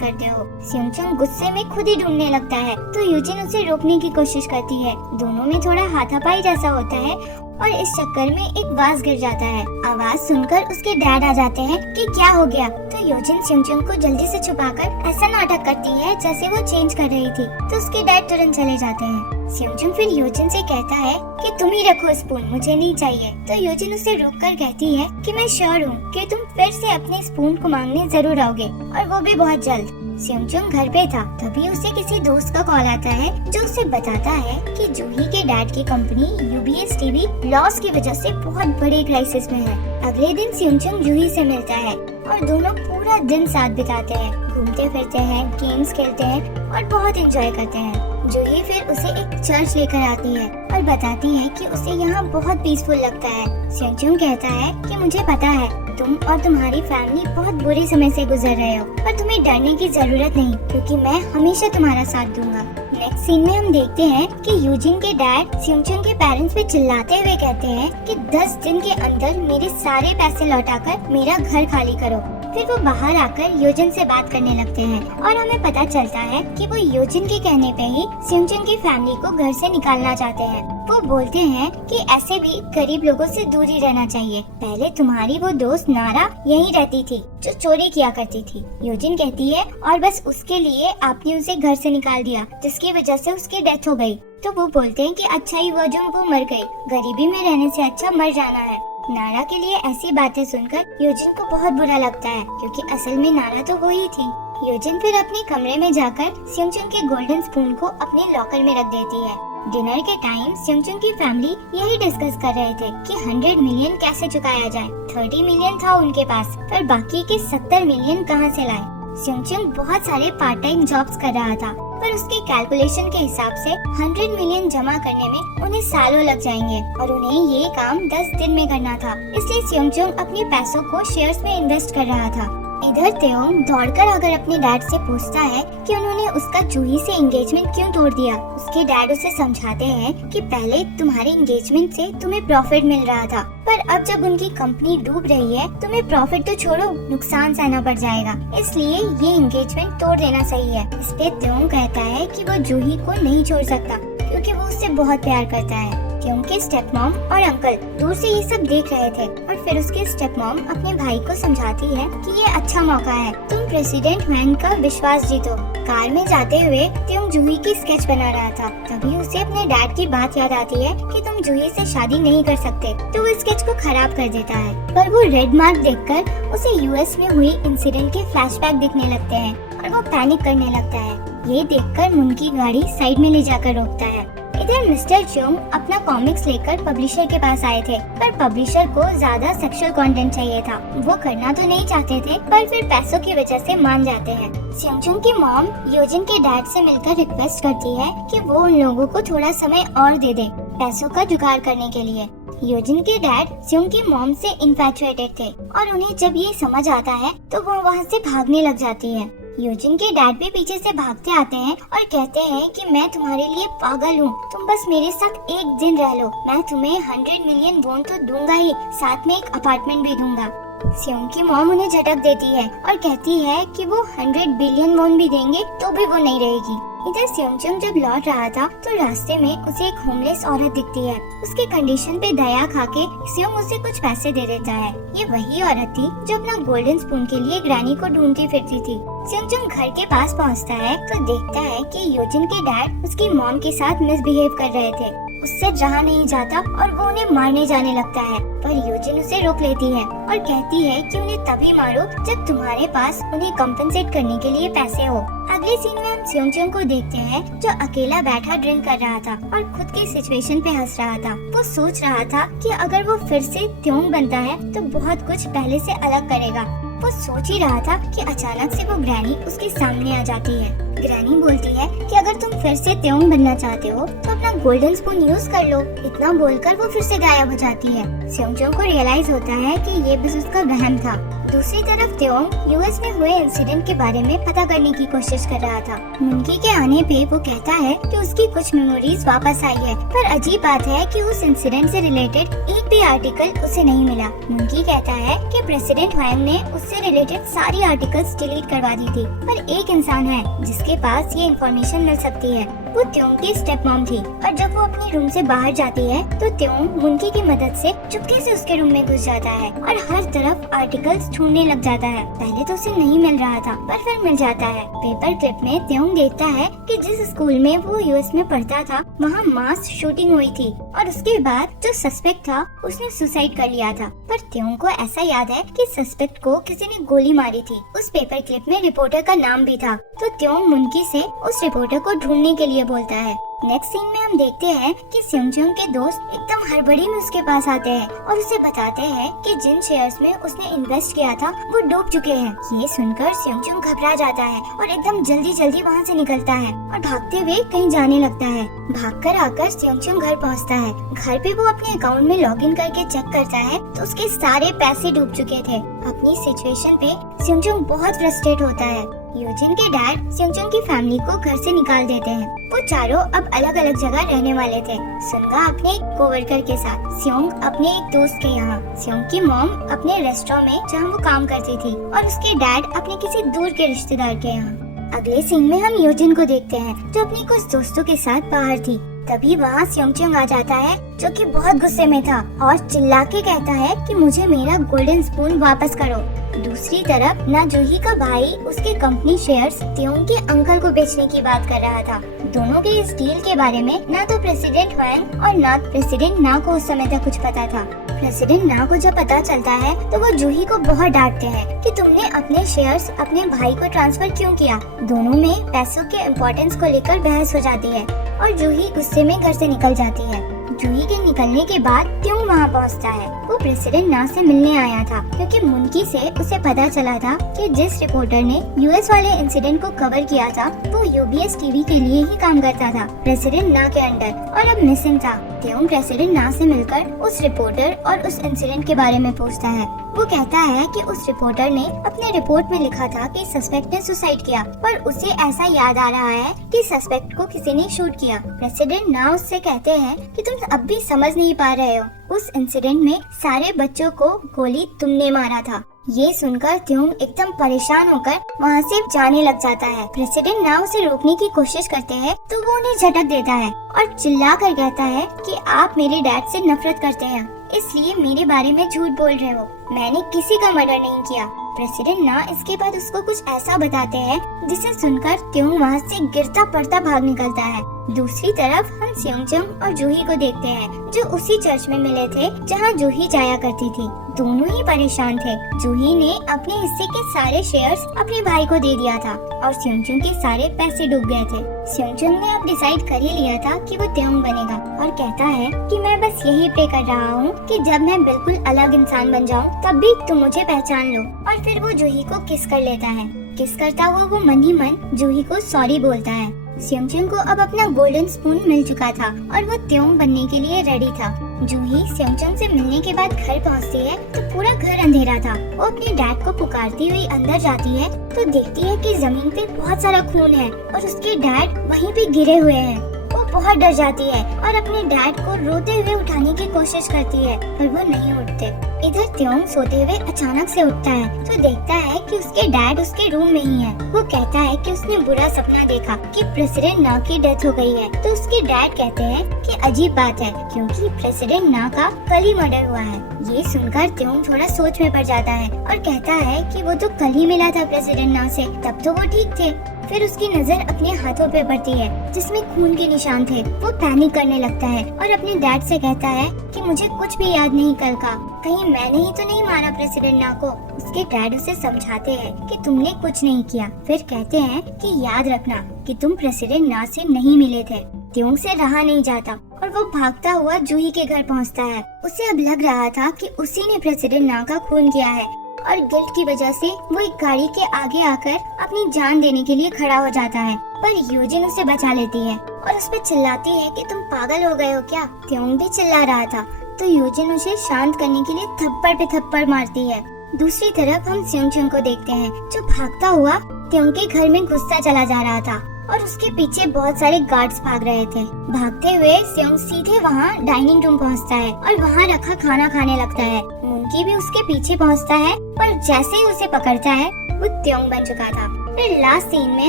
करते हो। सियोंगचुंग गुस्से में खुद ही ढूंढने लगता है तो यूजिन उसे रोकने की कोशिश करती है। दोनों में थोड़ा हाथापाई जैसा होता है और इस चक्कर में एक वाज गिर जाता है। आवाज सुनकर उसके डैड आ जाते हैं कि क्या हो गया, तो योजिन सियोंगचुंग को जल्दी से छुपाकर ऐसा नाटक करती है जैसे वो चेंज कर रही थी, तो उसके डैड तुरंत चले जाते हैं। सियोंगचुंग फिर योजिन से कहता है कि तुम ही रखो स्पून, मुझे नहीं चाहिए। तो योजिन उसे रोककर कहती है कि मैं श्योर हूँ कि तुम फिर से अपने स्पून को मांगने जरूर आओगे, और वो भी बहुत जल्द। सियोंगचुंग घर पे था, तभी उसे किसी दोस्त का कॉल आता है जो उसे बताता है कि जूही के डैड की कंपनी UBS TV लॉस की वजह से बहुत बड़े क्राइसिस में है। अगले दिन सियोंगचुंग जूही से मिलता है और दोनों पूरा दिन साथ बिताते हैं, घूमते फिरते हैं, गेम्स खेलते हैं और बहुत एंजॉय करते हैं। जूही फिर उसे एक चर्च लेकर आती है और बताती है कि उसे यहाँ बहुत पीसफुल लगता है। सियोंगचुंग कहता है कि मुझे पता है तुम और तुम्हारी फैमिली बहुत बुरे समय से गुजर रहे हो, पर तुम्हें डरने की जरूरत नहीं, क्योंकि मैं हमेशा तुम्हारा साथ दूंगा। नेक्स्ट सीन में हम देखते हैं कि यूजिन के डैड सियोंगचुंग के पेरेंट्स पे चिल्लाते हुए कहते हैं कि 10 दिन के अंदर मेरे सारे पैसे लौटाकर मेरा घर खाली करो। फिर वो बाहर आकर योजिन से बात करने लगते हैं और हमें पता चलता है कि वो योजिन के कहने पे ही सियोंगचुंग की फैमिली को घर से निकालना चाहते हैं। वो बोलते हैं कि ऐसे भी गरीब लोगों से दूर ही रहना चाहिए। पहले तुम्हारी वो दोस्त नारा यहीं रहती थी जो चोरी किया करती थी। योजिन कहती है और बस उसके लिए आपने उसे घर से निकाल दिया, जिसकी वजह से उसकी डेथ हो गई। तो वो बोलते हैं कि अच्छा ही हुआ जो वो मर गई, गरीबी में रहने से अच्छा मर जाना है। नारा के लिए ऐसी बातें सुनकर योजिन को बहुत बुरा लगता है, क्योंकि असल में नारा तो वो ही थी। योजिन फिर अपने कमरे में जाकर सियोंगचुंग के गोल्डन स्पून को अपने लॉकर में रख देती है। डिनर के टाइम सियोंगचुंग की फैमिली यही डिस्कस कर रहे थे कि 100 मिलियन कैसे चुकाया जाए। 30 मिलियन था उनके पास, पर बाकी के 70 मिलियन कहां से लाए। सियोंगचुंग बहुत सारे पार्ट टाइम जॉब्स कर रहा था, पर उसके कैलकुलेशन के हिसाब से 100 मिलियन जमा करने में उन्हें सालों लग जाएंगे और उन्हें ये काम 10 दिन में करना था। इसलिए सियोंगचुंग अपने पैसों को शेयर्स में इन्वेस्ट कर रहा था। इधर तेओंग दौड़कर आकर अपने डैड से पूछता है कि उन्होंने उसका जूही से एंगेजमेंट क्यों तोड़ दिया। उसके डैड उसे समझाते हैं कि पहले तुम्हारे एंगेजमेंट से तुम्हें प्रॉफिट मिल रहा था, पर अब जब उनकी कंपनी डूब रही है तुम्हें प्रॉफिट तो छोड़ो नुकसान सहना पड़ जाएगा, इसलिए ये एंगेजमेंट तोड़ देना सही है। इस पे तेओंग कहता है कि वो जूही को नहीं छोड़ सकता, क्योंकि वो उससे बहुत प्यार करता है। क्योंकि स्टेप मॉम और अंकल दूर से ये सब देख रहे थे और फिर उसके स्टेप मॉम अपने भाई को समझाती है कि ये अच्छा मौका है, तुम प्रेसिडेंट वैन का विश्वास जीतो। कार में जाते हुए त्योंग जूही की स्केच बना रहा था, तभी उसे अपने डैड की बात याद आती है कि तुम जूही से शादी नहीं कर सकते, तो वो स्केच को खराब कर देता है। पर वो रेड मार्क देखकर उसे US में हुई इंसिडेंट के फ्लैशबैक दिखने लगते हैं और वो पैनिक करने लगता है। ये देखकर मुन की गाड़ी साइड में ले जाकर रोकता है। इधर मिस्टर जोंग अपना कॉमिक्स लेकर पब्लिशर के पास आए थे, पर पब्लिशर को ज्यादा सेक्सुअल कंटेंट चाहिए था। वो करना तो नहीं चाहते थे, पर फिर पैसों की वजह से मान जाते हैं। सियोंगचुंग की मॉम योजिन के डैड से मिलकर रिक्वेस्ट करती है कि वो उन लोगों को थोड़ा समय और दे दे पैसों का जुगाड़ करने के लिए। योजिन के डैड सियोंग की मॉम से इन्फैचुएटेड थे और उन्हें जब ये समझ आता है तो वो वहाँ से भागने लग जाती है। योजिन के डैड भी पीछे से भागते आते हैं और कहते हैं कि मैं तुम्हारे लिए पागल हूँ, तुम बस मेरे साथ एक दिन रह लो, मैं तुम्हें 100 मिलियन वोन तो दूंगा ही, साथ में एक अपार्टमेंट भी दूंगा। सियोंग की मॉम उन्हें झटक देती है और कहती है कि वो 100 बिलियन वोन भी देंगे तो भी वो नहीं रहेगी। इधर सियोंगचुंग जब लौट रहा था तो रास्ते में उसे एक होमलेस औरत दिखती है। उसके कंडीशन पे दया खाके सियोंग उसे कुछ पैसे दे देता है। ये वही औरत थी जो अपना गोल्डन स्पून के लिए ग्रैनी को ढूंढती फिरती थी। सियोंगचुंग घर के पास पहुंचता है तो देखता है कि योजिन के डैड उसकी मॉम के साथ मिसबिहेव कर रहे थे। उससे रहा नहीं जाता और वो उन्हें मारने जाने लगता है, पर योजिन उसे रोक लेती है और कहती है कि उन्हें तभी मारो जब तुम्हारे पास उन्हें कंपनसेट करने के लिए पैसे हो। अगले सीन में हम सियोंगचुंग को देखते हैं जो अकेला बैठा ड्रिंक कर रहा था और खुद की सिचुएशन पे हंस रहा था। वो सोच रहा था कि अगर वो फिर से त्योंग बनता है तो बहुत कुछ पहले से अलग करेगा। वो सोच ही रहा था कि अचानक से वो ग्रैनी उसके सामने आ जाती है। ग्रैनी बोलती है कि अगर तुम फिर से त्योंग बनना चाहते हो तो अपना गोल्डन स्पून यूज कर लो। इतना बोलकर वो फिर से गायब हो जाती है। सियोंगचुंग को रियलाइज होता है कि ये बस उसका वहम था। दूसरी तरफ त्योंग US में हुए इंसिडेंट के बारे में पता करने की कोशिश कर रहा था। मुनकी के आने पे वो कहता है कि उसकी कुछ मेमोरीज वापस आई है, पर अजीब बात है कि उस इंसिडेंट से रिलेटेड एक भी आर्टिकल उसे नहीं मिला। मुनकी कहता है कि प्रेसिडेंट हुआंग ने उससे रिलेटेड सारी आर्टिकल्स डिलीट करवा दी थी, पर एक इंसान है जिसके पास ये इंफॉर्मेशन मिल सकती है। वो त्योंग की स्टेप मॉम थी और जब वो अपने रूम से बाहर जाती है तो त्योंग मुनकी की मदद से चुपके से उसके रूम में घुस जाता है और हर तरफ आर्टिकल्स ढूंढने लग जाता है। पहले तो उसे नहीं मिल रहा था पर फिर मिल जाता है। पेपर क्लिप में त्योंग देखता है कि जिस स्कूल में वो यूएस में पढ़ता था वहाँ मास शूटिंग हुई थी और उसके बाद जो सस्पेक्ट था उसने सुसाइड कर लिया था। पर त्योंग को ऐसा याद है कि सस्पेक्ट को किसी ने गोली मारी थी। उस पेपर क्लिप में रिपोर्टर का नाम भी था तो त्योंग मुनकी से उस रिपोर्टर को ढूंढने के लिए बोलता है। नेक्स्ट सीन में हम देखते हैं कि स्योंगचुंग के दोस्त एकदम हड़बड़ी में उसके पास आते हैं और उसे बताते हैं कि जिन शेयर्स में उसने इन्वेस्ट किया था वो डूब चुके हैं। ये सुनकर स्योंगचुंग घबरा जाता है और एकदम जल्दी जल्दी वहाँ से निकलता है और भागते हुए कहीं जाने लगता है। भागकर आकर स्योंगचुंग घर पहुँचता है। घर पे वो अपने अकाउंट में लॉगिन करके चेक करता है तो उसके सारे पैसे डूब चुके थे। अपनी सिचुएशन पे स्योंगचुंग बहुत फ्रस्ट्रेट होता है। यूजिन के डैड स्योंगचुंग की फैमिली को घर से निकाल देते हैं। वो चारों अब अलग अलग जगह रहने वाले थे। सुनगा अपने एक कोवर्कर के साथ, स्योंग अपने एक दोस्त के यहाँ, स्योंग की मॉम अपने रेस्टोरेंट में जहाँ वो काम करती थी और उसके डैड अपने किसी दूर के रिश्तेदार के यहाँ। अगले सीन में हम यूजिन को देखते हैं जो अपने कुछ दोस्तों के साथ बाहर थी। तभी वहाँ स्योंगचुंग आ जाता है जो कि बहुत गुस्से में था और चिल्ला के कहता है कि मुझे मेरा गोल्डन स्पून वापस करो। दूसरी तरफ ना जूही का भाई उसके कंपनी शेयर्स त्योंग के अंकल को बेचने की बात कर रहा था। दोनों के इस डील के बारे में ना तो प्रेसिडेंट वैन और ना प्रेसिडेंट ना को उस समय तक कुछ पता था। प्रेसिडेंट ना को जब पता चलता है तो वो जूही को बहुत डांटते हैं कि तुमने अपने शेयर्स अपने भाई को ट्रांसफर क्यों किया। दोनों में पैसों के इम्पोर्टेंस को लेकर बहस हो जाती है और जूही गुस्से में घर से निकल जाती है। जूही के निकलने के बाद त्योंग वहाँ पहुँचता है। वो प्रेसिडेंट ना से मिलने आया था क्योंकि मुनकी से उसे पता चला था कि जिस रिपोर्टर ने यूएस वाले इंसिडेंट को कवर किया था वो यूबीएस टीवी के लिए ही काम करता था, प्रेसिडेंट ना के अंडर, और अब मिसिंग था। त्योंग प्रेसिडेंट ना से मिलकर उस रिपोर्टर और उस इंसिडेंट के बारे में पूछता है। वो कहता है कि उस रिपोर्टर ने अपने रिपोर्ट में लिखा था कि सस्पेक्ट ने सुसाइड किया, पर उसे ऐसा याद आ रहा है कि सस्पेक्ट को किसी ने शूट किया। प्रेसिडेंट ना उससे कहते हैं कि तुम अब भी समझ नहीं पा रहे हो, उस इंसिडेंट में सारे बच्चों को गोली तुमने मारा था। ये सुनकर त्योंग एकदम परेशान होकर वहाँ से जाने लग जाता है। प्रेसिडेंट ना उसे रोकने की कोशिश करते हैं तो वो उन्हें झटक देता है और चिल्ला कर कहता है कि आप मेरे डैड से नफरत करते हैं, इसलिए मेरे बारे में झूठ बोल रहे हो। मैंने किसी का मर्डर नहीं किया। प्रेसिडेंट ना इसके बाद उसको कुछ ऐसा बताते हैं जिसे सुनकर त्योंग वहाँ से गिरता पड़ता भाग निकलता है। दूसरी तरफ हम स्योंगचुंग और जूही को देखते हैं जो उसी चर्च में मिले थे जहाँ जूही जाया करती थी। दोनों ही परेशान थे। जूही ने अपने हिस्से के सारे शेयर्स अपने भाई को दे दिया था और स्योंगचुंग के सारे पैसे डूब गए थे। स्योंगचुंग ने अब डिसाइड कर ही लिया था कि वो त्योंग बनेगा और कहता है कि मैं बस यही प्रे कर रहा हूँ कि जब मैं बिल्कुल अलग इंसान बन जाऊँ तब भी तुम मुझे पहचान लो। और फिर वो जूही को किस कर लेता है। किस करता हुआ वो मन ही मन जूही को सॉरी बोलता है। स्योंगचुंग को अब अपना गोल्डन स्पून मिल चुका था और वो त्योंग बनने के लिए रेडी था। जूही स्योंगचुंग से मिलने के बाद घर पहुंचती है तो पूरा घर अंधेरा था। वो अपने डैड को पुकारती हुई अंदर जाती है तो देखती है कि जमीन पे बहुत सारा खून है और उसके डैड वहीं पे गिरे हुए हैं। वो बहुत डर जाती है और अपने डैड को रोते हुए उठाने की कोशिश करती है पर वो नहीं उठते। इधर त्योंग सोते हुए अचानक से उठता है तो देखता है कि उसके डैड उसके रूम में ही है। वो कहता है कि उसने बुरा सपना देखा कि प्रेसिडेंट ना की डेथ हो गई है। तो उसके डैड कहते हैं कि अजीब बात है क्योंकि प्रेसिडेंट ना का कल ही मर्डर हुआ है। ये सुनकर त्योंग थोड़ा सोच में पड़ जाता है और कहता है कि वो तो कल ही मिला था प्रेसिडेंट ना से, तब तो वो ठीक थे। फिर उसकी नजर अपने हाथों पे पड़ती है जिसमें खून के निशान थे। वो पैनिक करने लगता है और अपने डैड से कहता है कि मुझे कुछ भी याद नहीं कल का, कहीं मैंने ही तो नहीं मारा प्रेसिडेंट ना को। उसके डैड उसे समझाते हैं कि तुमने कुछ नहीं किया। फिर कहते हैं कि याद रखना कि तुम प्रेसिडेंट ना से नहीं मिले थे। त्योंग से रहा नहीं जाता और वो भागता हुआ जूही के घर पहुंचता है। उसे अब लग रहा था कि उसी ने प्रेसिडेंट ना का खून किया है और गिल्ट की वजह से वो एक गाड़ी के आगे आकर अपनी जान देने के लिए खड़ा हो जाता है, पर यूजिन उसे बचा लेती है और उस पर चिल्लाती है कि तुम पागल हो गए हो क्या। त्योंग भी चिल्ला रहा था तो यूजिन उसे शांत करने के लिए थप्पड़ पे थप्पड़ मारती है। दूसरी तरफ हम स्योंगचुंग को देखते हैं जो भागता हुआ त्योंग के घर में घुसता चला जा रहा था और उसके पीछे बहुत सारे गार्ड्स भाग रहे थे। भागते हुए स्योंग सीधे वहाँ डाइनिंग रूम पहुँचता है और वहाँ रखा खाना खाने लगता है। मुनकी भी उसके पीछे पहुँचता है पर जैसे ही उसे पकड़ता है वो त्योंग बन चुका था। फिर लास्ट सीन में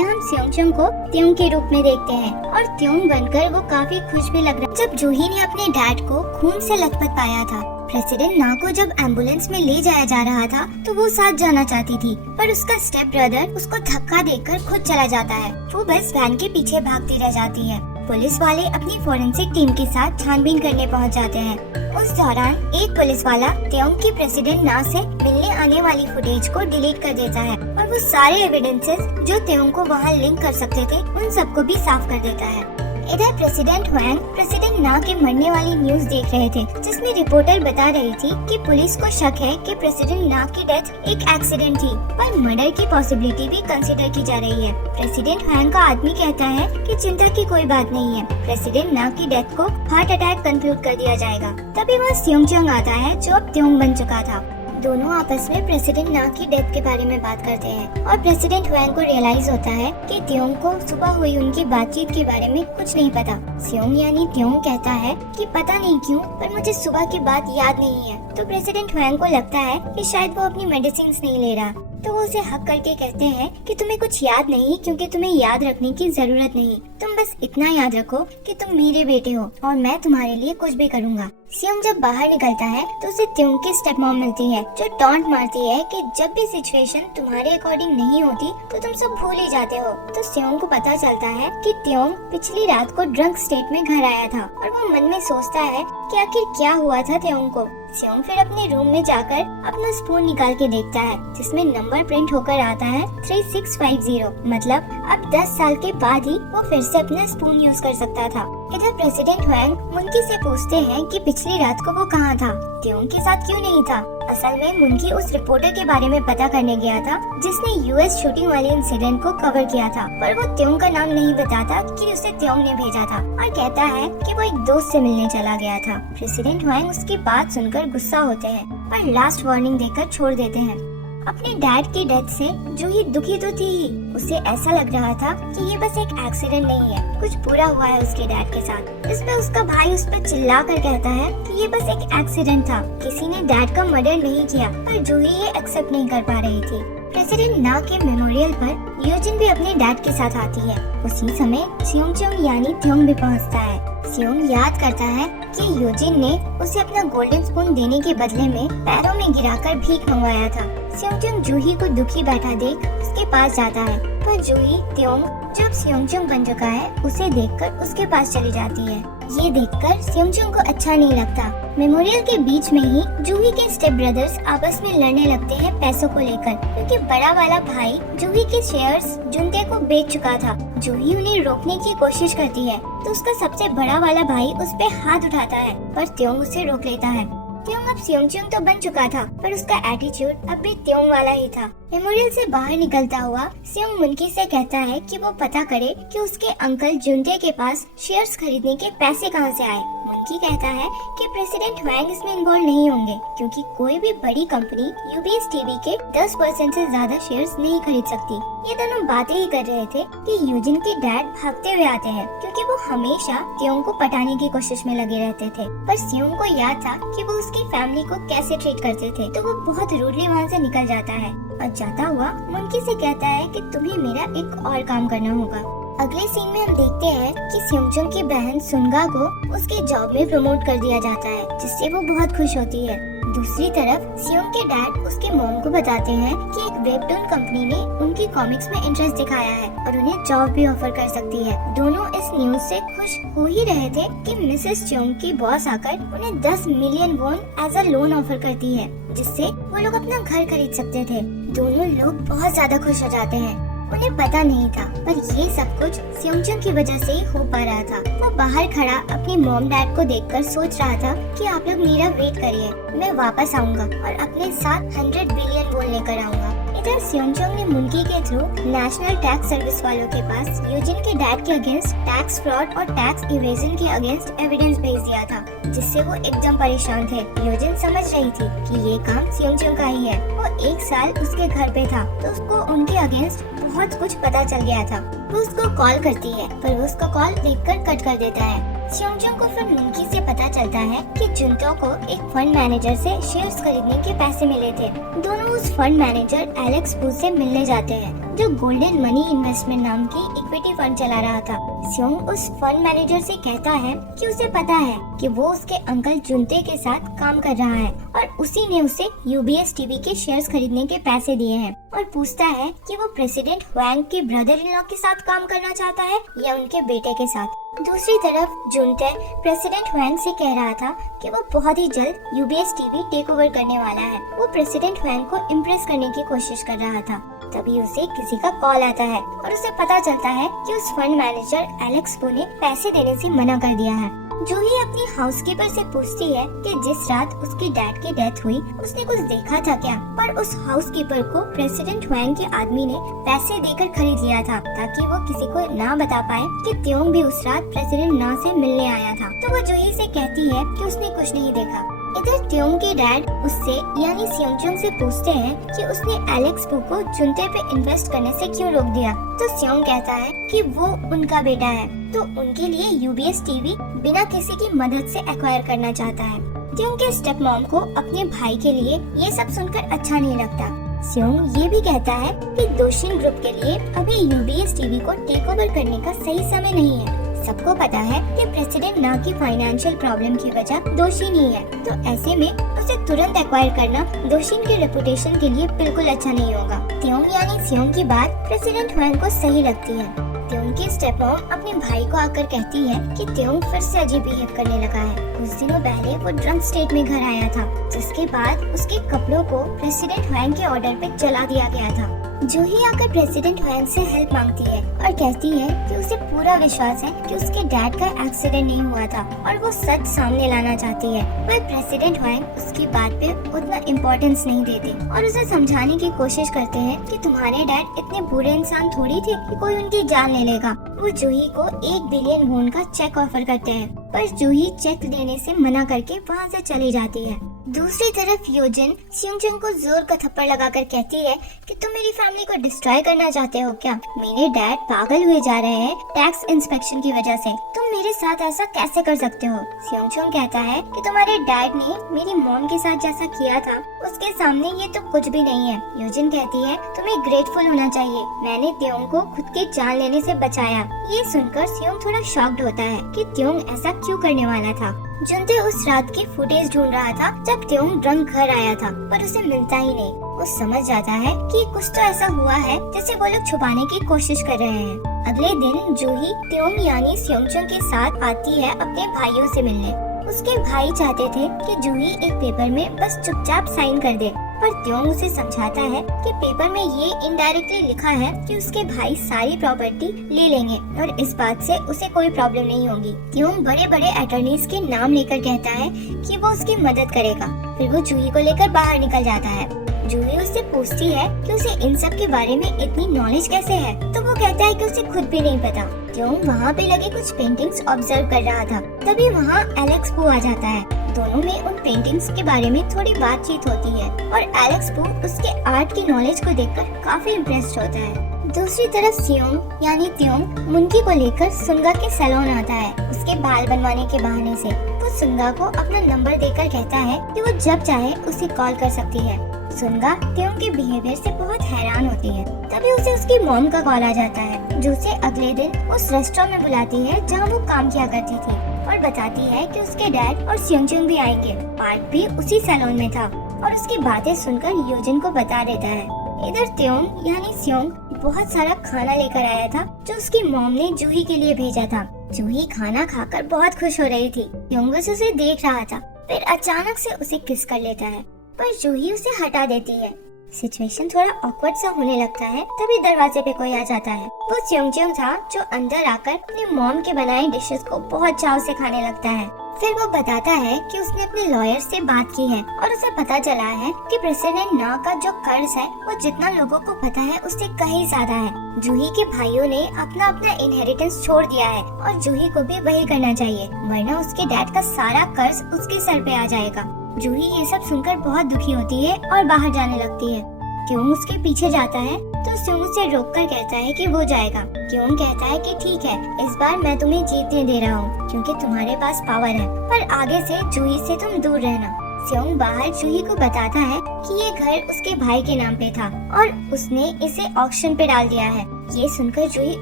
हम स्योंगचुंग को त्योंग के रूप में देखते हैं और त्योंग बनकर वो काफी खुश भी लग रहा है। जब जूही ने अपने डैड को खून से लथपथ पाया था, प्रेसिडेंट ना को जब एम्बुलेंस में ले जाया जा रहा था तो वो साथ जाना चाहती थी, पर उसका स्टेप ब्रदर उसको धक्का देकर खुद चला जाता है। वो बस वैन के पीछे भागती रह जाती है। पुलिस वाले अपनी फोरेंसिक टीम के साथ छानबीन करने पहुंच जाते हैं। उस दौरान एक पुलिस वाला त्योंग की प्रेसिडेंट ना से मिलने आने वाली फुटेज को डिलीट कर देता है और वो सारे एविडेंसेस जो त्योंग को वहां लिंक कर सकते थे उन सबको भी साफ कर देता है। इधर प्रेसिडेंट हुआंग प्रेसिडेंट ना के मरने वाली न्यूज देख रहे थे, जिसमें रिपोर्टर बता रही थी कि पुलिस को शक है कि प्रेसिडेंट ना की डेथ एक एक्सीडेंट थी, पर मर्डर की पॉसिबिलिटी भी कंसीडर की जा रही है। प्रेसिडेंट हुआंग का आदमी कहता है कि चिंता की कोई बात नहीं है, प्रेसिडेंट ना की डेथ को हार्ट अटैक कंक्लूड कर दिया जाएगा। तभी वहाँ स्योंगचुंग आता है जो अब त्योंग बन चुका था। दोनों आपस में प्रेसिडेंट ना की डेथ के बारे में बात करते हैं और प्रेसिडेंट हुआंग को रियलाइज होता है कि त्योंग को सुबह हुई उनकी बातचीत के बारे में कुछ नहीं पता। स्योंग यानी त्योंग कहता है कि पता नहीं क्यों पर मुझे सुबह की बात याद नहीं है। तो प्रेसिडेंट हुआंग को लगता है कि शायद वो अपनी मेडिसिन नहीं ले रहा, तो वो उसे हक करके कहते हैं कि तुम्हें कुछ याद नहीं, क्योंकि तुम्हें याद रखने की जरूरत नहीं, तुम बस इतना याद रखो कि तुम मेरे बेटे हो और मैं तुम्हारे लिए कुछ भी करूँगा। स्योंग जब बाहर निकलता है तो उसे त्योंग की स्टेप मॉम मिलती है जो टॉन्ट मारती है कि जब भी सिचुएशन तुम्हारे अकॉर्डिंग नहीं होती तो तुम सब भूल ही जाते हो। तो स्योंग को पता चलता है कि त्योंग पिछली रात को ड्रंक स्टेट में घर आया था और वो मन में सोचता है कि आखिर क्या हुआ था त्योंग को। स्योंग फिर अपने रूम में जाकर अपना स्पून निकाल के देखता है जिसमें नंबर प्रिंट होकर आता है 3650, मतलब अब 10 साल के बाद ही वो फिर से अपना स्पून यूज कर सकता था। इधर प्रेसिडेंट हुआंग मुनकी से पूछते हैं कि पिछली रात को वो कहाँ था, त्योंग के साथ क्यों नहीं था। असल में मुनकी उस रिपोर्टर के बारे में पता करने गया था जिसने यूएस शूटिंग वाले इंसिडेंट को कवर किया था, पर वो त्योंग का नाम नहीं बताता कि उसे त्योंग ने भेजा था और कहता है कि वो एक दोस्त से मिलने चला गया था। प्रेसिडेंट हुआंग उसकी बात सुनकर गुस्सा होते हैं पर लास्ट वार्निंग देकर छोड़ देते हैं। अपने डैड की डेथ से जूही दुखी तो थी ही, उसे ऐसा लग रहा था कि ये बस एक एक्सीडेंट नहीं है, कुछ बुरा हुआ है उसके डैड के साथ। इस पे उसका भाई उस पर चिल्ला कर कहता है कि ये बस एक एक्सीडेंट था, किसी ने डैड का मर्डर नहीं किया, पर जूही ये एक्सेप्ट नहीं कर पा रही थी। प्रेसिडेंट ना के मेमोरियल पर यूजिन भी अपने डैड के साथ आती है। उसी समय स्योंगचुंग यानी त्योंग भी पहुंचता है। स्योंग याद करता है कि यूजिन ने उसे अपना गोल्डन स्पून देने के बदले में पैरों में गिराकर भीख मंगवाया था। स्योंगचुंग जूही को दुखी बैठा देख उसके पास जाता है, पर जूही त्योंग जब स्योंगचुंग बन चुका है उसे देखकर उसके पास चली जाती है। ये देखकर स्योंगचुंग को अच्छा नहीं लगता। मेमोरियल के बीच में ही जूही के स्टेप ब्रदर्स आपस में लड़ने लगते हैं पैसों को लेकर, क्योंकि बड़ा वाला भाई जूही के शेयर्स जुनते को बेच चुका था। जूही उन्हें रोकने की कोशिश करती है तो उसका सबसे बड़ा वाला भाई उस पे हाथ उठाता है, पर त्योंग उसे रोक लेता है। त्योंग अब स्योंगचुंग तो बन चुका था, पर उसका एटीट्यूड अब भी त्योंग वाला ही था। मेमोरियल से बाहर निकलता हुआ स्योंग मुनकी से कहता है कि वो पता करे कि उसके अंकल जुनते के पास शेयर्स खरीदने के पैसे कहां से आए। मुनकी कहता है कि प्रेसिडेंट हुआंग इसमें इन्वॉल्व नहीं होंगे, क्योंकि कोई भी बड़ी कंपनी यूबीएस टीवी के 10% से ज्यादा शेयर्स नहीं खरीद सकती। ये दोनों बातें ही कर रहे थे कि यूजिन के डैड भागते हुए आते हैं, क्योंकि वो हमेशा त्योंग को पटाने की कोशिश में लगे रहते थे। पर स्योंग को याद था कि वो उसकी फैमिली को कैसे ट्रीट करते थे, तो वो बहुत रूडली वहाँ से निकल जाता है और जाता हुआ मुनकी से कहता है कि तुम्हें मेरा एक और काम करना होगा। अगले सीन में हम देखते हैं कि स्योंगचुंग की बहन सुनगा को उसके जॉब में प्रमोट कर दिया जाता है, जिससे वो बहुत खुश होती है। दूसरी तरफ स्योंग के डैड उसके मॉम को बताते हैं कि एक वेबटून कंपनी ने उनकी कॉमिक्स में इंटरेस्ट दिखाया है और उन्हें जॉब भी ऑफर कर सकती है। दोनों इस न्यूज से खुश हो ही रहे थे कि मिसेस च्योंग की बॉस आकर उन्हें 10 million won as a loan offer करती है, जिससे वो लोग अपना घर खरीद सकते थे। दोनों लोग बहुत ज्यादा खुश हो जाते हैं। उन्हें पता नहीं था, पर ये सब कुछ स्योंगचुंग की वजह से ही हो पा रहा था। वो बाहर खड़ा अपनी मॉम डैड को देखकर सोच रहा था कि आप लोग मेरा वेट करिए, मैं वापस आऊंगा और अपने साथ 100 बिलियन वॉन लेकर आऊंगा। इधर स्योंगचुंग ने मुनकी के थ्रू नेशनल टैक्स सर्विस वालों के पास यूजिन के डैड के अगेंस्ट टैक्स फ्रॉड और टैक्स इवेजन के अगेंस्ट एविडेंस भेज दिया था, जिससे वो एकदम परेशान थे। यूजिन समझ रही थी कि ये काम स्योंगचुंग का ही है। वो 1 साल उसके घर पे था, तो उसको उनके अगेंस्ट बहुत कुछ पता चल गया था। वो उसको कॉल करती है, पर वो उसका कॉल देखकर कट कर देता है। स्योंगचुंग को फिर मुनकी से पता चलता है कि जुनतो को एक फंड मैनेजर से शेयर्स खरीदने के पैसे मिले थे। दोनों उस फंड मैनेजर एलेक्स बूथ से मिलने जाते हैं। जो गोल्डन मनी इन्वेस्टमेंट नाम की इक्विटी फंड चला रहा था। स्योंग उस फंड मैनेजर से कहता है कि उसे पता है कि वो उसके अंकल जुनते के साथ काम कर रहा है और उसी ने उसे यूबीएस टीवी के शेयर्स खरीदने के पैसे दिए हैं, और पूछता है कि वो प्रेसिडेंट हुआंग के ब्रदर इन लॉ के साथ काम करना चाहता है या उनके बेटे के साथ। दूसरी तरफ जुनते प्रेसिडेंट हुआंग से कह रहा था कि वो बहुत ही जल्द यूबीएस टीवी टेक ओवर करने वाला है। वो प्रेसिडेंट हुआंग को इम्प्रेस करने की कोशिश कर रहा था। तभी उसे किसी का कॉल आता है और उसे पता चलता है कि उस फंड मैनेजर एलेक्स पू ने पैसे देने से मना कर दिया है। जूही अपनी हाउसकीपर से पूछती है कि जिस रात उसकी डैड की डेथ हुई उसने कुछ देखा था क्या, पर उस हाउसकीपर को प्रेसिडेंट हुआंग के आदमी ने पैसे देकर खरीद लिया था ताकि वो किसी को ना बता पाए कि त्योंग भी उस रात प्रेसिडेंट ना से मिलने आया था। तो वो जूही से कहती है कि उसने कुछ नहीं देखा। इधर त्योंग के डैड उससे यानी स्योंगचुंग से पूछते हैं कि उसने एलेक्स पू को जुनते पे इन्वेस्ट करने से क्यों रोक दिया। तो स्योंग कहता है कि वो उनका बेटा है, तो उनके लिए यूबीएस टीवी बिना किसी की मदद से एक्वायर करना चाहता है। त्योंग के स्टेप मॉम को अपने भाई के लिए ये सब सुनकर अच्छा नहीं लगता। स्योंग ये भी कहता है कि दोशिन ग्रुप के लिए अभी यूबीएस टीवी को टेक ओवर करने का सही समय नहीं है। सबको पता है कि प्रेसिडेंट ना की फाइनेंशियल प्रॉब्लम की वजह दोषिन ही है, तो ऐसे में उसे तुरंत एक्वायर करना दोषिन के रेपुटेशन के लिए बिल्कुल अच्छा नहीं होगा। त्योंग यानी स्योंग की बात प्रेसिडेंट हुआंग को सही लगती है। त्योंग की स्टेपमॉम अपने भाई को आकर कहती है कि त्योंग फिर से अजीब बिहेव करने लगा है। कुछ दिनों पहले वो ड्रंक स्टेट में घर आया था, जिसके बाद उसके कपड़ों को प्रेसिडेंट हुआंग के ऑर्डर पे जला दिया गया था। जूही आकर प्रेसिडेंट हुआंग से हेल्प मांगती है और कहती है कि उसे पूरा विश्वास है कि उसके डैड का एक्सीडेंट नहीं हुआ था और वो सच सामने लाना चाहती है। पर प्रेसिडेंट हुआंग उसकी बात पे उतना इम्पोर्टेंस नहीं देते और उसे समझाने की कोशिश करते हैं कि तुम्हारे डैड इतने बुरे इंसान थोड़ी थे कि कोई उनकी जान ले लेगा। वो जूही को 1 बिलियन वॉन का चेक ऑफर करते हैं, पर जूही चेक देने से मना करके वहाँ से चली जाती है। दूसरी तरफ योजिन स्योंगचुंग को जोर का थप्पड़ लगाकर कहती है कि तुम मेरी फैमिली को डिस्ट्रॉय करना चाहते हो क्या? मेरे डैड पागल हुए जा रहे हैं टैक्स इंस्पेक्शन की वजह से, तुम मेरे साथ ऐसा कैसे कर सकते हो? स्योंगचुंग कहता है कि तुम्हारे डैड ने मेरी मॉम के साथ जैसा किया था उसके सामने ये तो कुछ भी नहीं है। योजिन कहती है तुम्हें ग्रेटफुल होना चाहिए, मैंने त्योंग को खुद की जान लेने से बचाया। ये सुनकर स्योंग थोड़ा शॉक्ड होता है कि त्योंग ऐसा क्यों करने वाला था। जुनते उस रात की फुटेज ढूंढ रहा था जब त्योंग ड्रंक घर आया था, पर उसे मिलता ही नहीं। वो समझ जाता है कि कुछ तो ऐसा हुआ है जिसे वो लोग छुपाने की कोशिश कर रहे हैं। अगले दिन जूही त्योंग यानी स्योंगचुंग के साथ आती है अपने भाइयों से मिलने। उसके भाई चाहते थे कि जूही एक पेपर में बस चुपचाप साइन कर दे, पर त्योंग उसे समझाता है कि पेपर में ये इनडायरेक्टली लिखा है कि उसके भाई सारी प्रॉपर्टी ले लेंगे और इस बात से उसे कोई प्रॉब्लम नहीं होगी। त्योंग बड़े बड़े अटॉर्नीज के नाम लेकर कहता है कि वो उसकी मदद करेगा। फिर वो जूही को लेकर बाहर निकल जाता है। जूही उससे पूछती है कि उसे इन सब के बारे में इतनी नॉलेज कैसे है, तो वो कहता है कि उसे खुद भी नहीं पता। त्योंग वहाँ पे लगे कुछ पेंटिंग्स ऑब्जर्व कर रहा था, तभी वहाँ एलेक्स पू आ जाता है। दोनों में उन पेंटिंग्स के बारे में थोड़ी बातचीत होती है और एलेक्स पू उसके आर्ट की नॉलेज को देखकर काफी इम्प्रेस्ड होता है। दूसरी तरफ स्योंग यानी त्योंग मुनकी को लेकर सुंगा के सैलून आता है उसके बाल बनवाने के बहाने से। वो सुंगा को अपना नंबर देकर कहता है कि वो जब चाहे उसे कॉल कर सकती है। सुंगा त्योंग के बिहेवियर से बहुत हैरान होती है। तभी उसे उसकी मॉम का कॉल आ जाता है जो उसे अगले दिन उस रेस्टोरेंट में बुलाती है जहाँ वो काम किया करती थी और बताती है कि उसके डैड और स्योंगचुंग भी आएंगे। पार्क भी उसी सैलून में था और उसकी बातें सुनकर योजिन को बता देता है। इधर त्योंग यानी स्योंग बहुत सारा खाना लेकर आया था जो उसकी मॉम ने जूही के लिए भेजा था। जूही खाना खाकर बहुत खुश हो रही थी। त्योंग बस उसे देख रहा था, फिर अचानक से उसे किस कर लेता है, पर जूही उसे हटा देती है। सिचुएशन थोड़ा ऑकवर्ड सा होने लगता है। तभी दरवाजे पे कोई आ जाता है। वो स्योंगचुंग था जो अंदर आकर अपनी मॉम के बनाए डिशेस को बहुत चाव से खाने लगता है। फिर वो बताता है कि उसने अपने लॉयर से बात की है और उसे पता चला है कि प्रेसिडेंट ना का जो कर्ज है वो जितना लोगों को पता है उससे कहीं ज्यादा है। जूही के भाइयों ने अपना अपना इनहेरिटेंस छोड़ दिया है और जूही को भी वही करना चाहिए, वरना उसके डैड का सारा कर्ज उसके सर पे आ जाएगा। जूही ये सब सुनकर बहुत दुखी होती है और बाहर जाने लगती है। त्योंग उसके पीछे जाता है तो स्योंग उसे रोककर कहता है कि वो जाएगा। त्योंग कहता है कि ठीक है, इस बार मैं तुम्हें जीतने दे रहा हूँ क्योंकि तुम्हारे पास पावर है, पर आगे से जूही से तुम दूर रहना। स्योंग बाहर जूही को बताता है कि ये घर उसके भाई के नाम पे था और उसने इसे ऑक्शन पे डाल दिया है। ये सुनकर जूही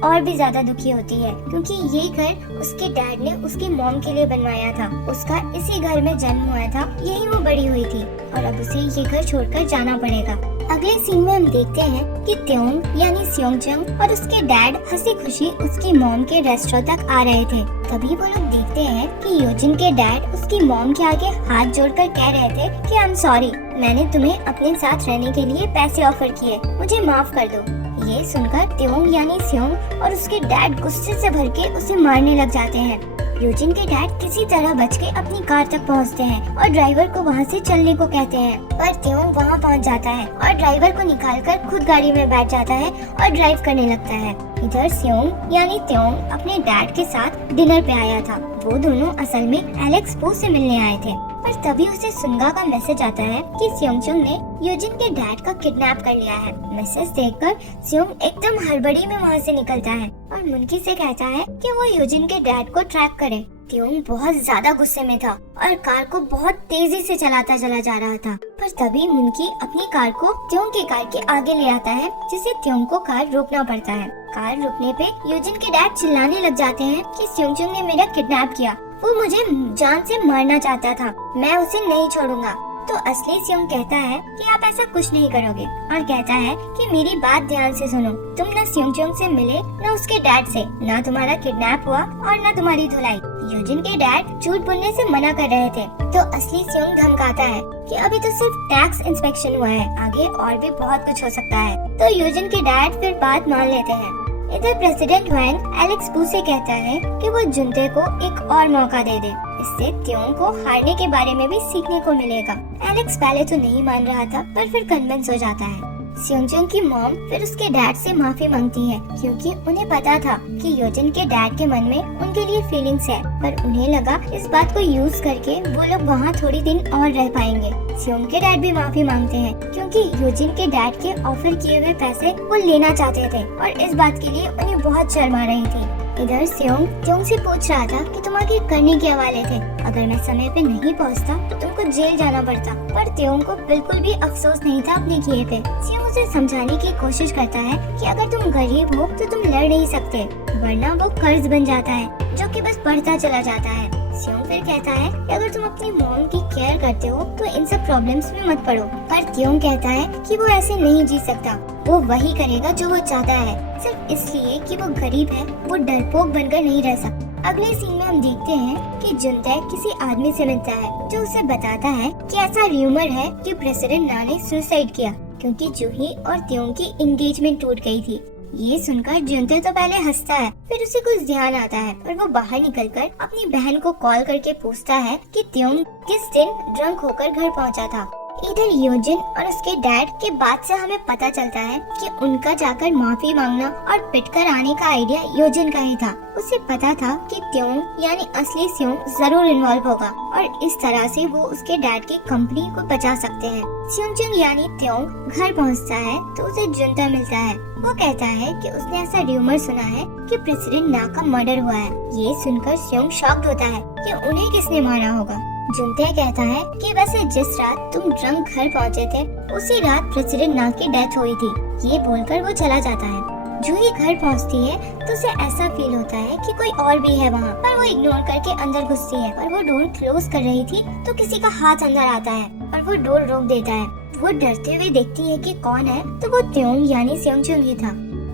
और भी ज्यादा दुखी होती है क्योंकि ये घर उसके डैड ने उसकी मॉम के लिए बनवाया था। उसका इसी घर में जन्म हुआ था, यही वो बड़ी हुई थी और अब उसे ये घर छोड़कर जाना पड़ेगा। अगले सीन में हम देखते हैं कि त्योंग यानी स्योंगचंग और उसके डैड हंसी खुशी उसकी मॉम के रेस्टोरेंट तक आ रहे थे। तभी वो लोग देखते हैं कि योजिन के डैड उसकी मॉम के आगे हाथ जोड़कर कह रहे थे कि आई एम सॉरी, मैंने तुम्हें अपने साथ रहने के लिए पैसे ऑफर किए, मुझे माफ कर दो। ये सुनकर त्योंग यानी स्योंग और उसके डैड गुस्से से भर के उसे मारने लग जाते हैं। योजिन के डैड किसी तरह बच के अपनी कार तक पहुंचते हैं और ड्राइवर को वहां से चलने को कहते हैं, पर त्योंग वहां पहुंच जाता है और ड्राइवर को निकालकर खुद गाड़ी में बैठ जाता है और ड्राइव करने लगता है। इधर स्योंग यानी त्योंग अपने डैड के साथ डिनर पे आया था। वो दोनों असल में एलेक्स पो से मिलने आए थे, पर तभी उसे सुंगा का मैसेज आता है कि स्योंगचंग ने योजिन के डैड का किडनैप कर लिया है। मैसेज देखकर स्योंग एकदम हड़बड़ी में वहाँ से निकलता है और मुनकी से कहता है कि वो योजिन के डैड को ट्रैक करे। त्योंग बहुत ज्यादा गुस्से में था और कार को बहुत तेजी से चलाता चला जा रहा था, पर तभी मुनकी अपनी कार को त्योंग की कार के आगे ले आता है, जिससे त्योंग को कार रोकना पड़ता है। कार रुकने पे योजिन के डैड चिल्लाने लग जाते हैं कि स्योंगचंग ने मेरा किडनैप किया, वो मुझे जान से मारना चाहता था, मैं उसे नहीं छोड़ूंगा। तो असली स्योंग कहता है कि आप ऐसा कुछ नहीं करोगे और कहता है कि मेरी बात ध्यान से सुनो, तुम न स्योंगचंग से मिले न उसके डैड से, न तुम्हारा किडनैप हुआ और न तुम्हारी धुलाई। योजिन के डैड झूठ बोलने से मना कर रहे थे। तो असली स्योंग धमकाता है कि अभी तो सिर्फ टैक्स इंस्पेक्शन हुआ है, आगे और भी बहुत कुछ हो सकता है। तो योजिन के डैड फिर बात मान लेते हैं। इधर प्रेसिडेंट वैंग एलेक्स पू से कहता है कि वो जुनते को एक और मौका दे दे, इससे त्योंग को हारने के बारे में भी सीखने को मिलेगा। एलेक्स पहले तो नहीं मान रहा था, पर फिर कन्विंस हो जाता है। स्योंगचंग की मॉम फिर उसके डैड से माफी मांगती है क्योंकि उन्हें पता था कि योजिन के डैड के मन में उनके लिए फीलिंग्स है, पर उन्हें लगा इस बात को यूज करके वो लोग वहाँ थोड़ी दिन और रह पाएंगे। स्योंग के डैड भी माफी मांगते हैं क्योंकि योजिन के डैड के ऑफर किए हुए पैसे वो लेना चाहते थे और इस बात के लिए उन्हें बहुत शर्म आ रही थी। इधर स्योंग त्योंग से पूछ रहा था कि तुम आगे करने के हवाले थे, अगर मैं समय पे नहीं पहुंचता तो तुमको जेल जाना पड़ता। पर त्योंग को बिल्कुल भी अफसोस नहीं था अपने किए पे। स्योंग उसे समझाने की कोशिश करता है कि अगर तुम गरीब हो तो तुम लड़ नहीं सकते, वरना वो कर्ज बन जाता है जो कि बस बढ़ता चला जाता है। स्योंग फिर कहता है कि अगर तुम अपनी मॉम की केयर करते हो तो इन सब प्रॉब्लम्स में मत पड़ो। पर त्योंग कहता है कि वो ऐसे नहीं जी सकता, वो वही करेगा जो वो चाहता है, सिर्फ इसलिए कि वो गरीब है, वो डरपोक बनकर नहीं रह सकता। अगले सीन में हम देखते हैं कि जुनते किसी आदमी से मिलता है जो उसे बताता है कि ऐसा र्यूमर है कि प्रेसिडेंट ना ने सुसाइड किया क्योंकि जूही और त्योंग की एंगेजमेंट टूट गई थी। ये सुनकर जुनते तो पहले हंसता है, फिर उसे कुछ ध्यान आता है और वो बाहर निकलकर अपनी बहन को कॉल करके पूछता है कि त्योंग किस दिन ड्रंक होकर घर पहुंचा था। इधर योजिन और उसके डैड के बात से हमें पता चलता है कि उनका जाकर माफी मांगना और पिटकर आने का आइडिया योजिन का ही था। उसे पता था कि त्योंग यानी असली स्योंग जरूर इन्वॉल्व होगा और इस तरह से वो उसके डैड की कंपनी को बचा सकते हैं। स्योंगचंग यानी त्योंग घर पहुंचता है तो उसे जुनता मिलता है। वो कहता है कि उसने ऐसा र्यूमर सुना है कि प्रेसिडेंट ना का मर्डर हुआ है। ये सुनकर स्योंग शॉक्ड होता है कि उन्हें किसने मारा होगा। जुनते कहता है कि वैसे जिस रात तुम ड्रंक घर पहुंचे थे उसी रात प्रेसिडेंट ना की डेथ हुई थी। ये बोलकर वो चला जाता है। जूही घर पहुंचती है तो उसे ऐसा फील होता है कि कोई और भी है वहाँ, पर वो इग्नोर करके अंदर घुसती है। पर वो डोर क्लोज कर रही थी तो किसी का हाथ अंदर आता है और वो डोर रोक देता है। वो डरते हुए देखती है कि कौन है, तो वो त्योंग यानी स्योंगचंग ही था।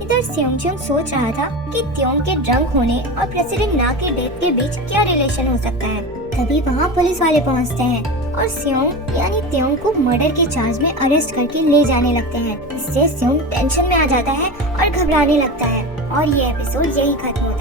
इधर स्योंगचंग सोच रहा था कि त्योंग के ड्रंक होने और प्रेसिडेंट ना के डेथ के बीच क्या रिलेशन हो सकता है। तभी वहाँ पुलिस वाले पहुँचते हैं और स्योंग यानी त्योंग को मर्डर के चार्ज में अरेस्ट करके ले जाने लगते हैं। इससे स्योंग टेंशन में आ जाता है और घबराने लगता है और ये एपिसोड यही खत्म होता है।